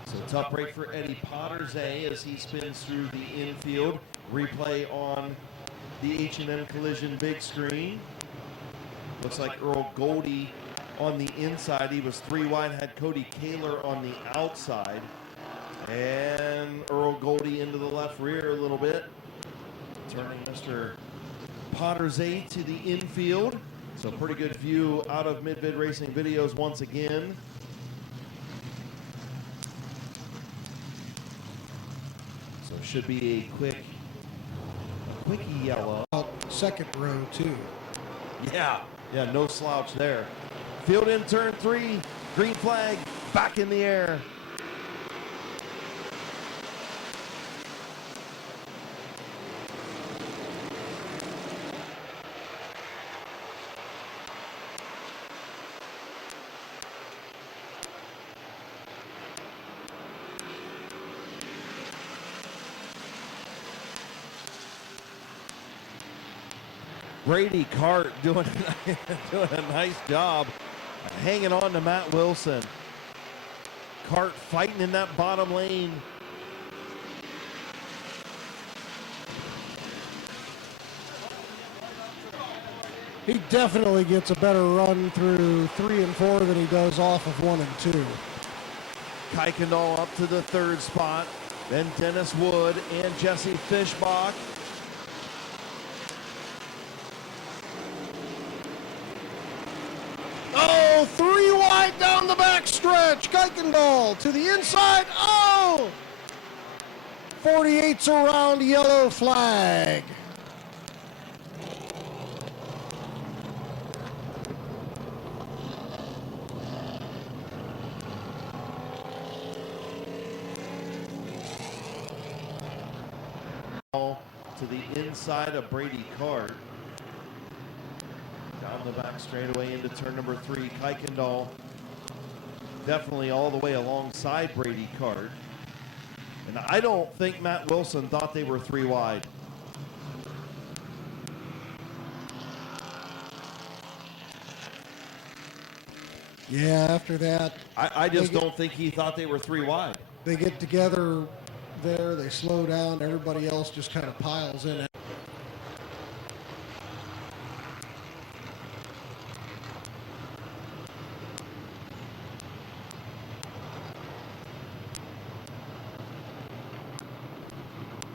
So tough break for Eddie Pottersay as he spins through the infield. Replay on the H&M Collision big screen. Looks like Earl Goldie on the inside. He was 3 wide, had Cody Kaler on the outside. And Earl Goldie into the left rear a little bit. Turning Mr. Pottersay to the infield. So pretty good view out of Mid-Vid Racing videos once again. So it should be a quick yellow. Second row, too. Yeah, no slouch there. Field in turn 3, green flag, back in the air. Brady Cart doing a nice job hanging on to Matt Wilson. Cart fighting in that bottom lane. He definitely gets a better run through 3 and 4 than he does off of 1 and 2. Kuykendall up to the 3rd spot. Then Dennis Wood and Jesse Fishbach. Oh, 3 wide down the backstretch. Kuykendall to the inside. Oh! 48's around, yellow flag. To the inside of Brady Cart. Down the back straightaway into turn number 3. Kuykendall definitely all the way alongside Brady Cart. And I don't think Matt Wilson thought they were 3 wide. Yeah, after that, I just don't think he thought they were 3 wide. they get together there, they slow down, everybody else just kind of piles in.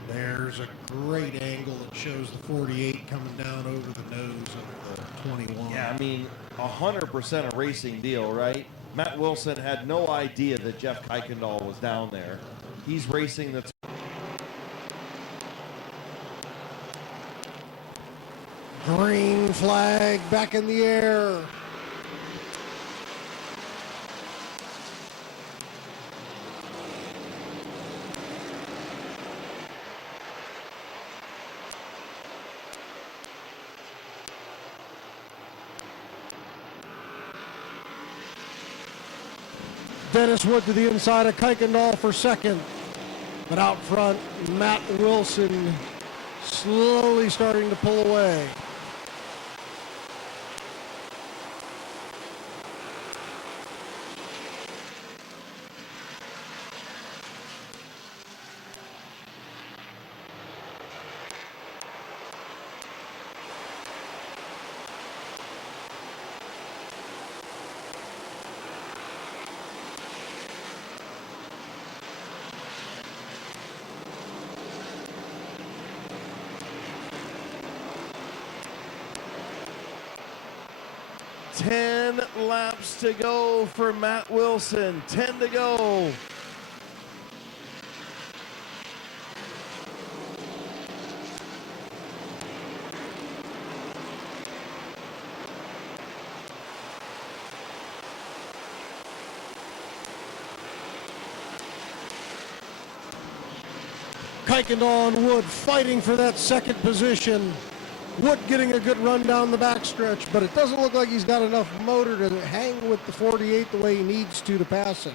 There's a great angle that shows the 48 coming down over the nose of the 21. Yeah, I mean, 100% a racing deal, right? Matt Wilson had no idea that Jeff Kuykendall was down there. He's racing the... Green flag back in the air. Dennis Wood to the inside of Kuykendall for second. But out front, Matt Wilson slowly starting to pull away. Ten laps to go for Matt Wilson. 10 to go. Kuykendall and Wood fighting for that second position. Wood getting a good run down the backstretch, but it doesn't look like he's got enough motor to hang with the 48 the way he needs to pass him.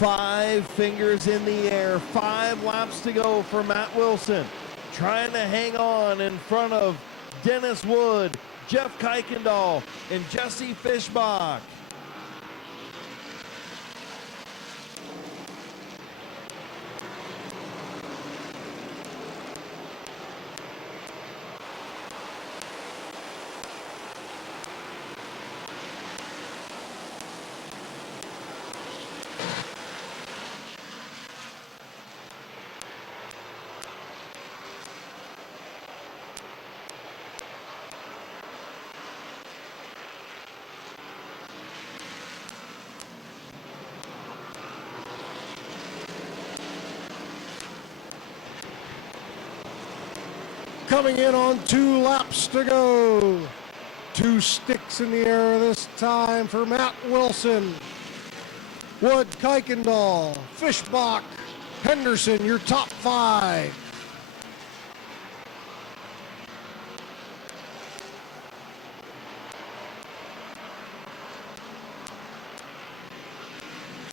Five fingers in the air, 5 laps to go for Matt Wilson. Trying to hang on in front of Dennis Wood, Jeff Kuykendall, and Jesse Fischbach. Coming in on 2 laps to go. 2 sticks in the air this time for Matt Wilson. Wood, Kuykendall, Fischbach, Henderson, your top 5.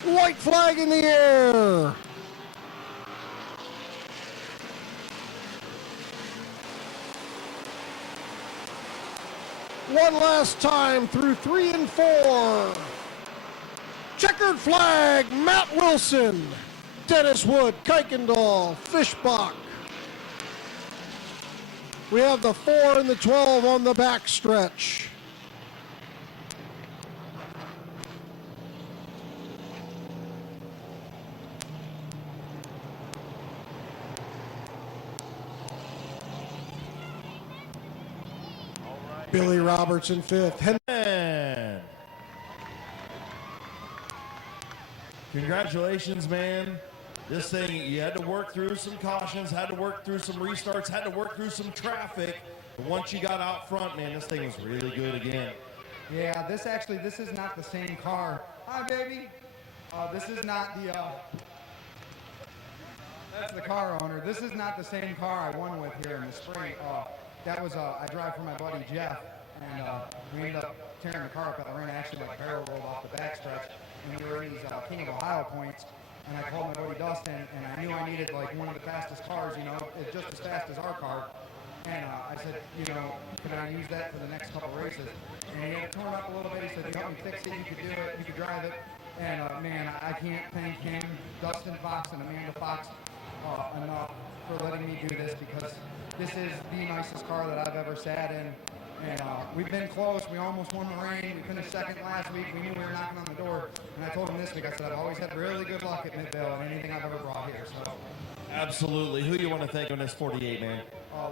White flag in the air. One last time through 3 and 4. Checkered flag, Matt Wilson, Dennis Wood, Kuykendall, Fischbach. We have the 4 and the 12 on the backstretch. Billy Robertson 5th. Congratulations, man. This thing, you had to work through some cautions, had to work through some restarts, had to work through some traffic. But once you got out front, man, this thing was really good again. Yeah, this is not the same car. Hi, baby. This is not the, that's the car owner. This is not the same car I won with here in the spring. That was, I drive for my buddy Jeff, and we ended up tearing the car up at the ring. I actually like barrel rolled off the backstretch, and we were in these King of Ohio points, and I called my buddy Dustin, and I knew I needed like one of the fastest cars, you know, just as fast as our car. And I said, you know, could I use that for the next couple races? And he had it torn up a little bit. He said, you help me fix it, you could do it, you could drive it. And man, I can't thank him, Dustin Fox and Amanda Fox, enough for letting me do this, because this is the nicest car that I've ever sat in. And we've been close. We almost won the rain. We finished second last week. We knew we were knocking on the door. And I told him this week, I said, I've always had really good luck at Mid-Vale and anything I've ever brought here. So Absolutely. Who you want to thank on this 48, man?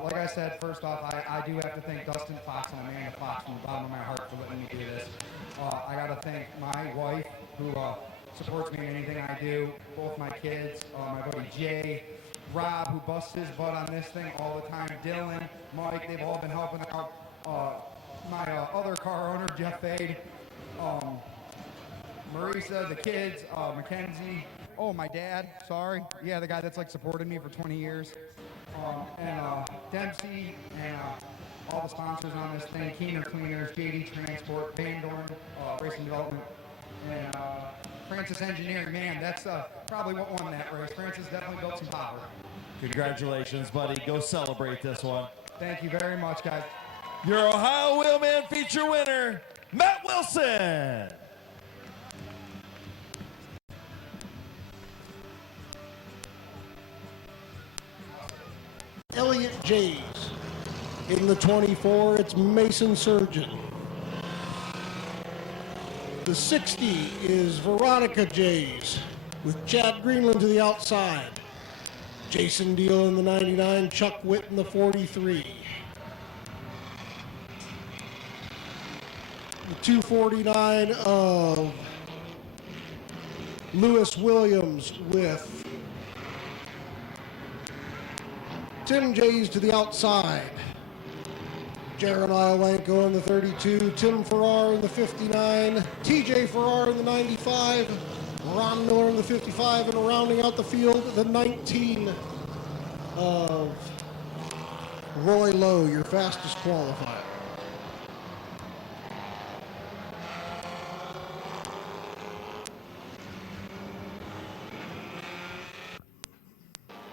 Like I said, first off, I do have to thank Dustin Fox and Amanda Fox from the bottom of my heart for letting me do this. I got to thank my wife, who supports me in anything I do, both my kids, my buddy Jay, Rob, who busts his butt on this thing all the time, Dylan, Mike, they've all been helping out. My other car owner, Jeff Fade, Marisa, the kids, Mackenzie, oh, my dad, sorry. Yeah, the guy that's like supported me for 20 years. And Dempsey, and all the sponsors on this thing, Keener Cleaners, JD Transport, Van Dorn, Racing Development, and Francis Engineering. Man, that's probably what won that race. Francis definitely built some power. Congratulations, buddy. Go celebrate this one. Thank you very much, guys. Your Ohio Wheelman feature winner, Matt Wilson. Elliott Jays. In the 24, it's Mason Surgeon. The 60 is Veronica Jays with Chad Greenland to the outside. Jason Deal in the 99, Chuck Witt in the 43. The 249 of Lewis Williams with Tim Jays to the outside. Jeremiah Lanko in the 32, Tim Farrar in the 59, TJ Farrar in the 95, Ron Miller in the 55, and rounding out the field, the 19 of Roy Lowe, your fastest qualifier.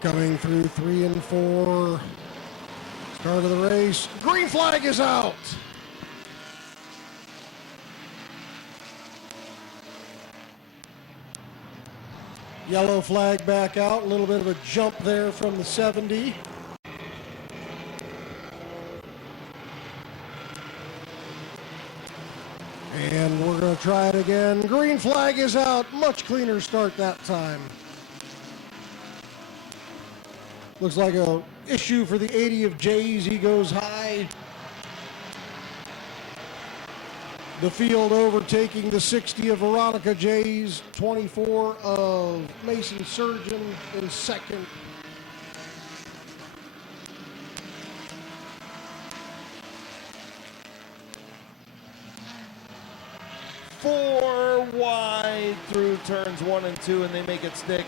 Coming through 3 and 4. Start of the race. Green flag is out. Yellow flag back out. A little bit of a jump there from the 70. And we're going to try it again. Green flag is out. Much cleaner start that time. Looks like a issue for the 80 of Jays. He goes high. The field overtaking the 60 of Veronica Jays, 24 of Mason Surgeon in second. Four wide through turns 1 and 2, and they make it stick.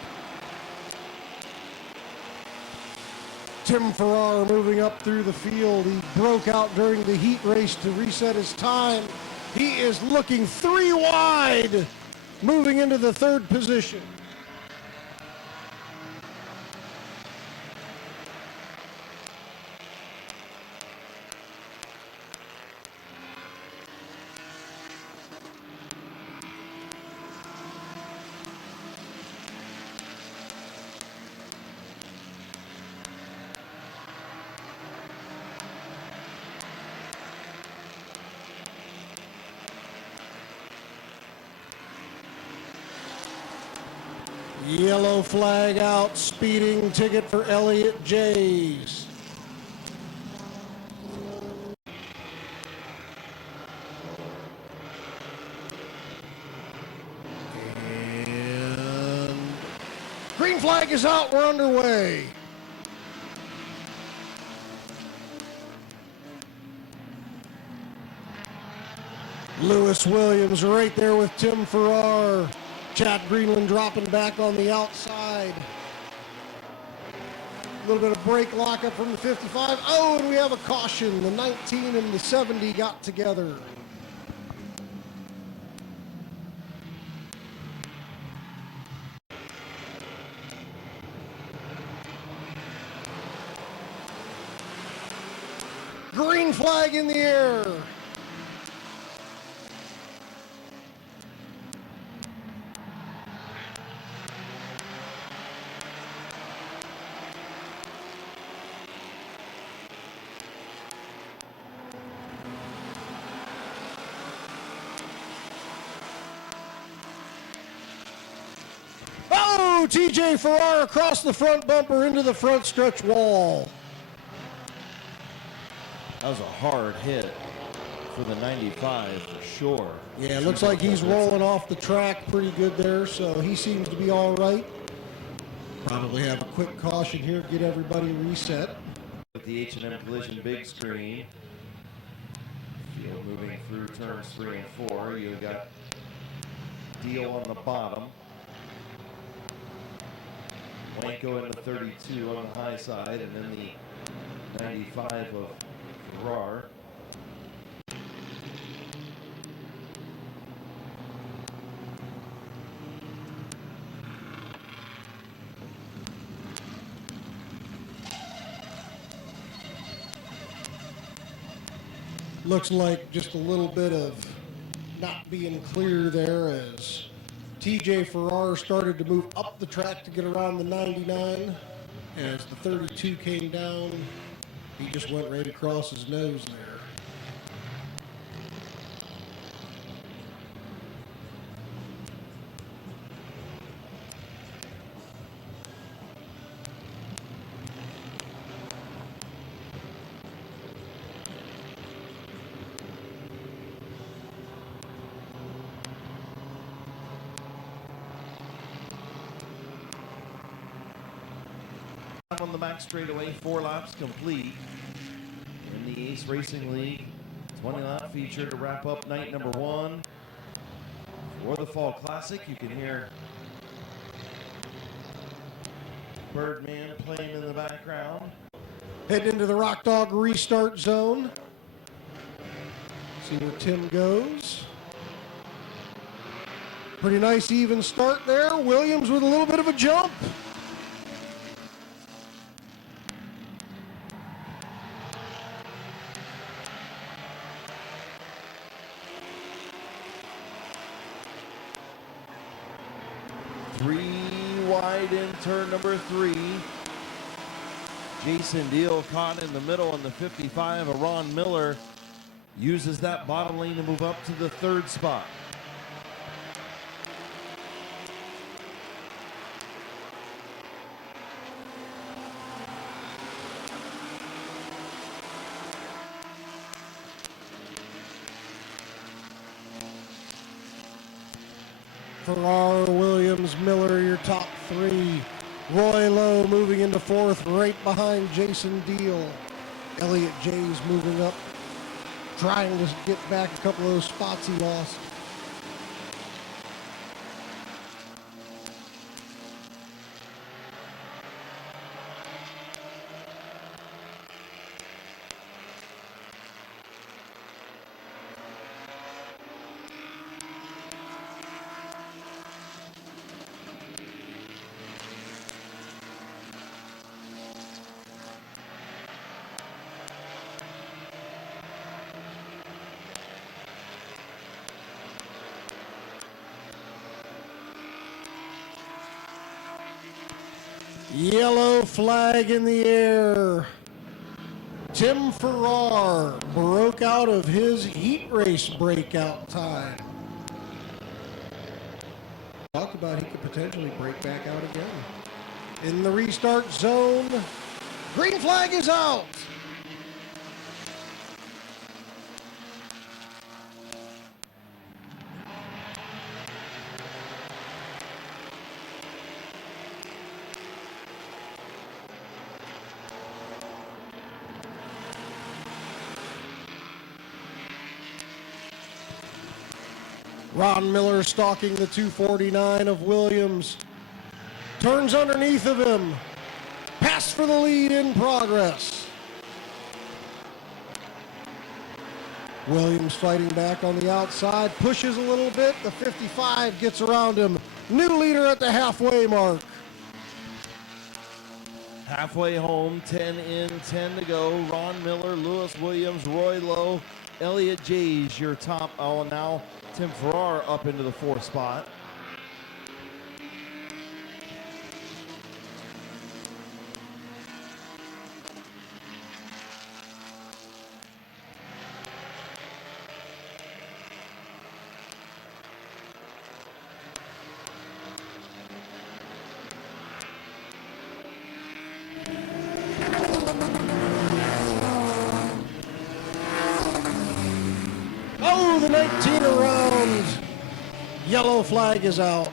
Tim Farrar moving up through the field. He broke out during the heat race to reset his time. He is looking 3 wide, moving into the 3rd position. Yellow flag out, speeding ticket for Elliott Jays. And green flag is out, we're underway. Lewis Williams right there with Tim Farrar. Chad Greenland dropping back on the outside. A little bit of brake lockup from the 55. Oh, and we have a caution. The 19 and the 70 got together. Green flag in the air. go. TJ Farrar across the front bumper into the front stretch wall. That was a hard hit for the 95 for sure. Yeah, it looks like he's rolling off the track pretty good there, so he seems to be all right. Probably have a quick caution here, get everybody reset. With the H&M Collision big screen. Field moving through turns 3 and 4. You got Deal on the bottom. Wanko in the 32 on the high side, and then the 95 of Farrar. Looks like just a little bit of not being clear there as TJ Farrar started to move up the track to get around the 99. As the 32 came down, he just went right across his nose there. On the back straightaway, 4 laps complete in the Ace Racing League 20-lap feature to wrap up night number 1 for the Fall Classic. You can hear Birdman playing in the background. Heading into the Rock Dog restart zone. See where Tim goes. Pretty nice even start there. Williams with a little bit of a jump. Wide in turn number 3. Jason Deal caught in the middle in the 55. Ron Miller uses that bottom lane to move up to the 3rd spot. Farrar, Williams, Miller, your top 3. Roy Lowe moving into 4th, right behind Jason Deal. Elliott J's moving up, trying to get back a couple of those spots he lost. Yellow flag in the air. Tim Farrar broke out of his heat race breakout time. Talked about he could potentially break back out again. In the restart zone, green flag is out. Ron Miller stalking the 249 of Williams. Turns underneath of him. Pass for the lead in progress. Williams fighting back on the outside. Pushes a little bit. The 55 gets around him. New leader at the halfway mark. Halfway home, 10 in, 10 to go. Ron Miller, Lewis Williams, Roy Lowe, Elliott J's your top. Oh, now Tim Farrar up into the 4th spot. Yellow flag is out.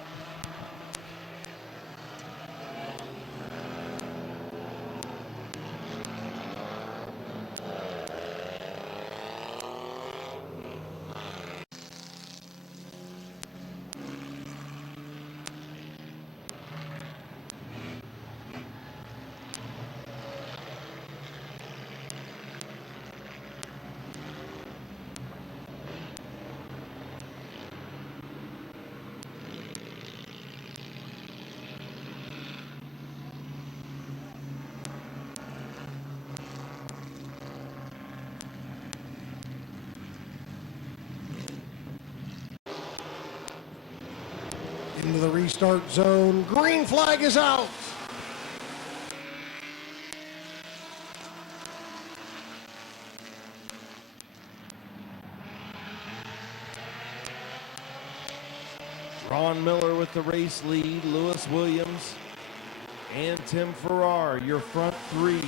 Into the restart zone. Green flag is out. Ron Miller with the race lead, Lewis Williams and Tim Farrar, your front three.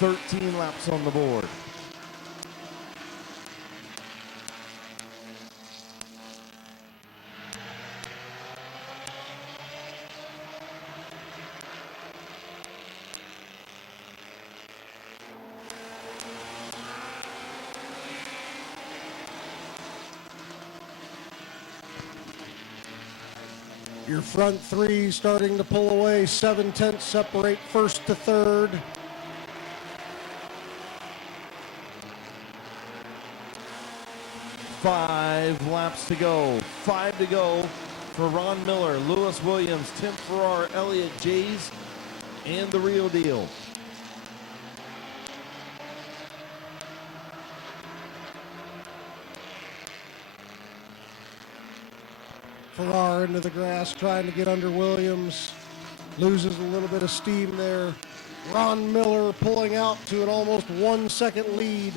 13 laps on the board. Your front three starting to pull away. 7/10 separate first to third. Five laps to go. 5 to go for Ron Miller, Lewis Williams, Tim Farrar, Elliott Jays, and the real deal. Farrar into the grass, trying to get under Williams. Loses a little bit of steam there. Ron Miller pulling out to an almost 1 second lead.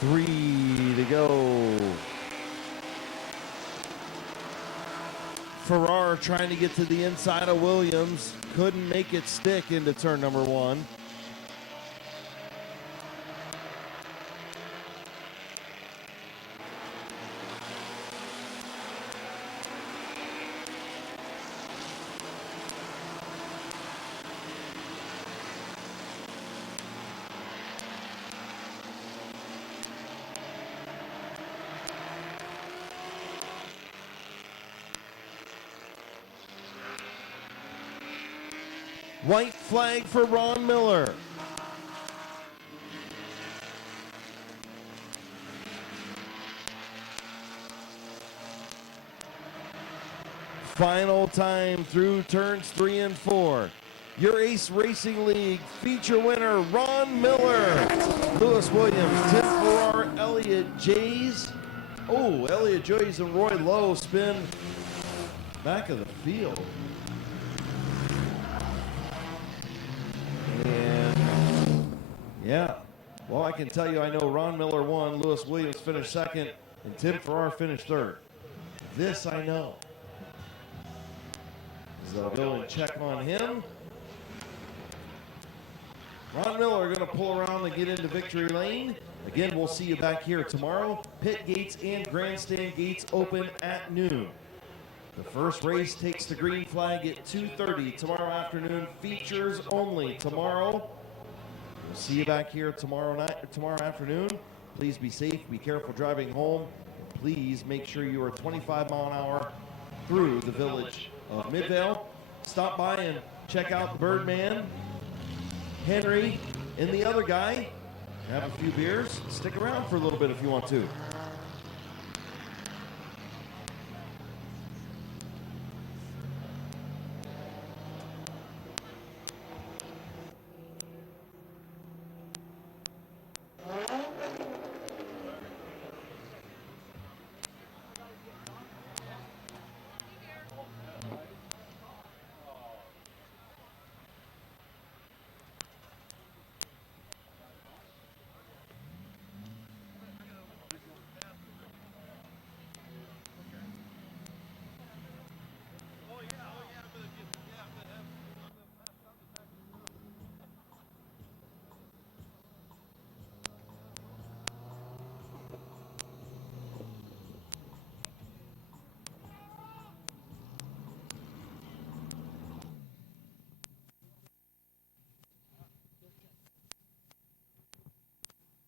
Three to go. Farrar trying to get to the inside of Williams. Couldn't make it stick into turn number one. White flag for Ron Miller. Final time through turns 3 and 4. Your Ace Racing League feature winner, Ron Miller. Lewis Williams, Tim Farrar, Elliott Jays. Oh, Elliott Jays and Roy Lowe spin back of the field. And yeah, well, I can tell you, I know Ron Miller won, Lewis Williams finished second, and Tim Farrar finished third. This I know. So I'll go and check on him. Ron Miller going to pull around and get into victory lane. Again, we'll see you back here tomorrow. Pit gates and grandstand gates open at noon. The first race takes the green flag at 2:30 tomorrow afternoon. Features only tomorrow. We'll see you back here tomorrow afternoon. Please be safe, be careful driving home. Please make sure you are 25 mile an hour through the village of Midvale. Stop by and check out the Birdman, Henry, and the other guy. Have a few beers. Stick around for a little bit if you want to.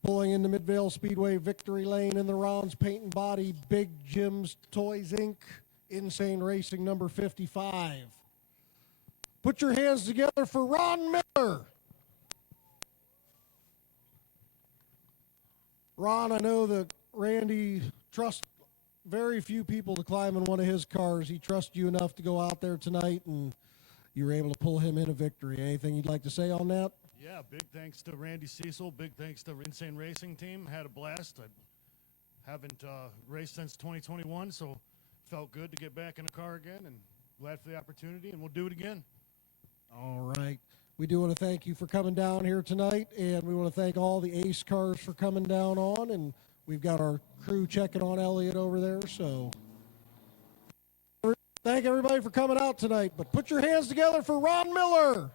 Pulling into Midvale Speedway victory lane in the Ron's Paint and Body Big Jim's Toys Inc. Insane Racing number 55. Put your hands together for Ron Miller. Ron, I know that Randy trusts very few people to climb in one of his cars. He trusts you enough to go out there tonight, and you were able to pull him in a victory. Anything you'd like to say on that? Yeah, big thanks to Randy Cecil. Big thanks to Insane Racing Team. Had a blast. I haven't raced since 2021, so felt good to get back in the car again, and glad for the opportunity, and we'll do it again. All right. We do want to thank you for coming down here tonight, and we want to thank all the Ace cars for coming down on, and we've got our crew checking on Elliot over there, so thank everybody for coming out tonight. But put your hands together for Ron Miller.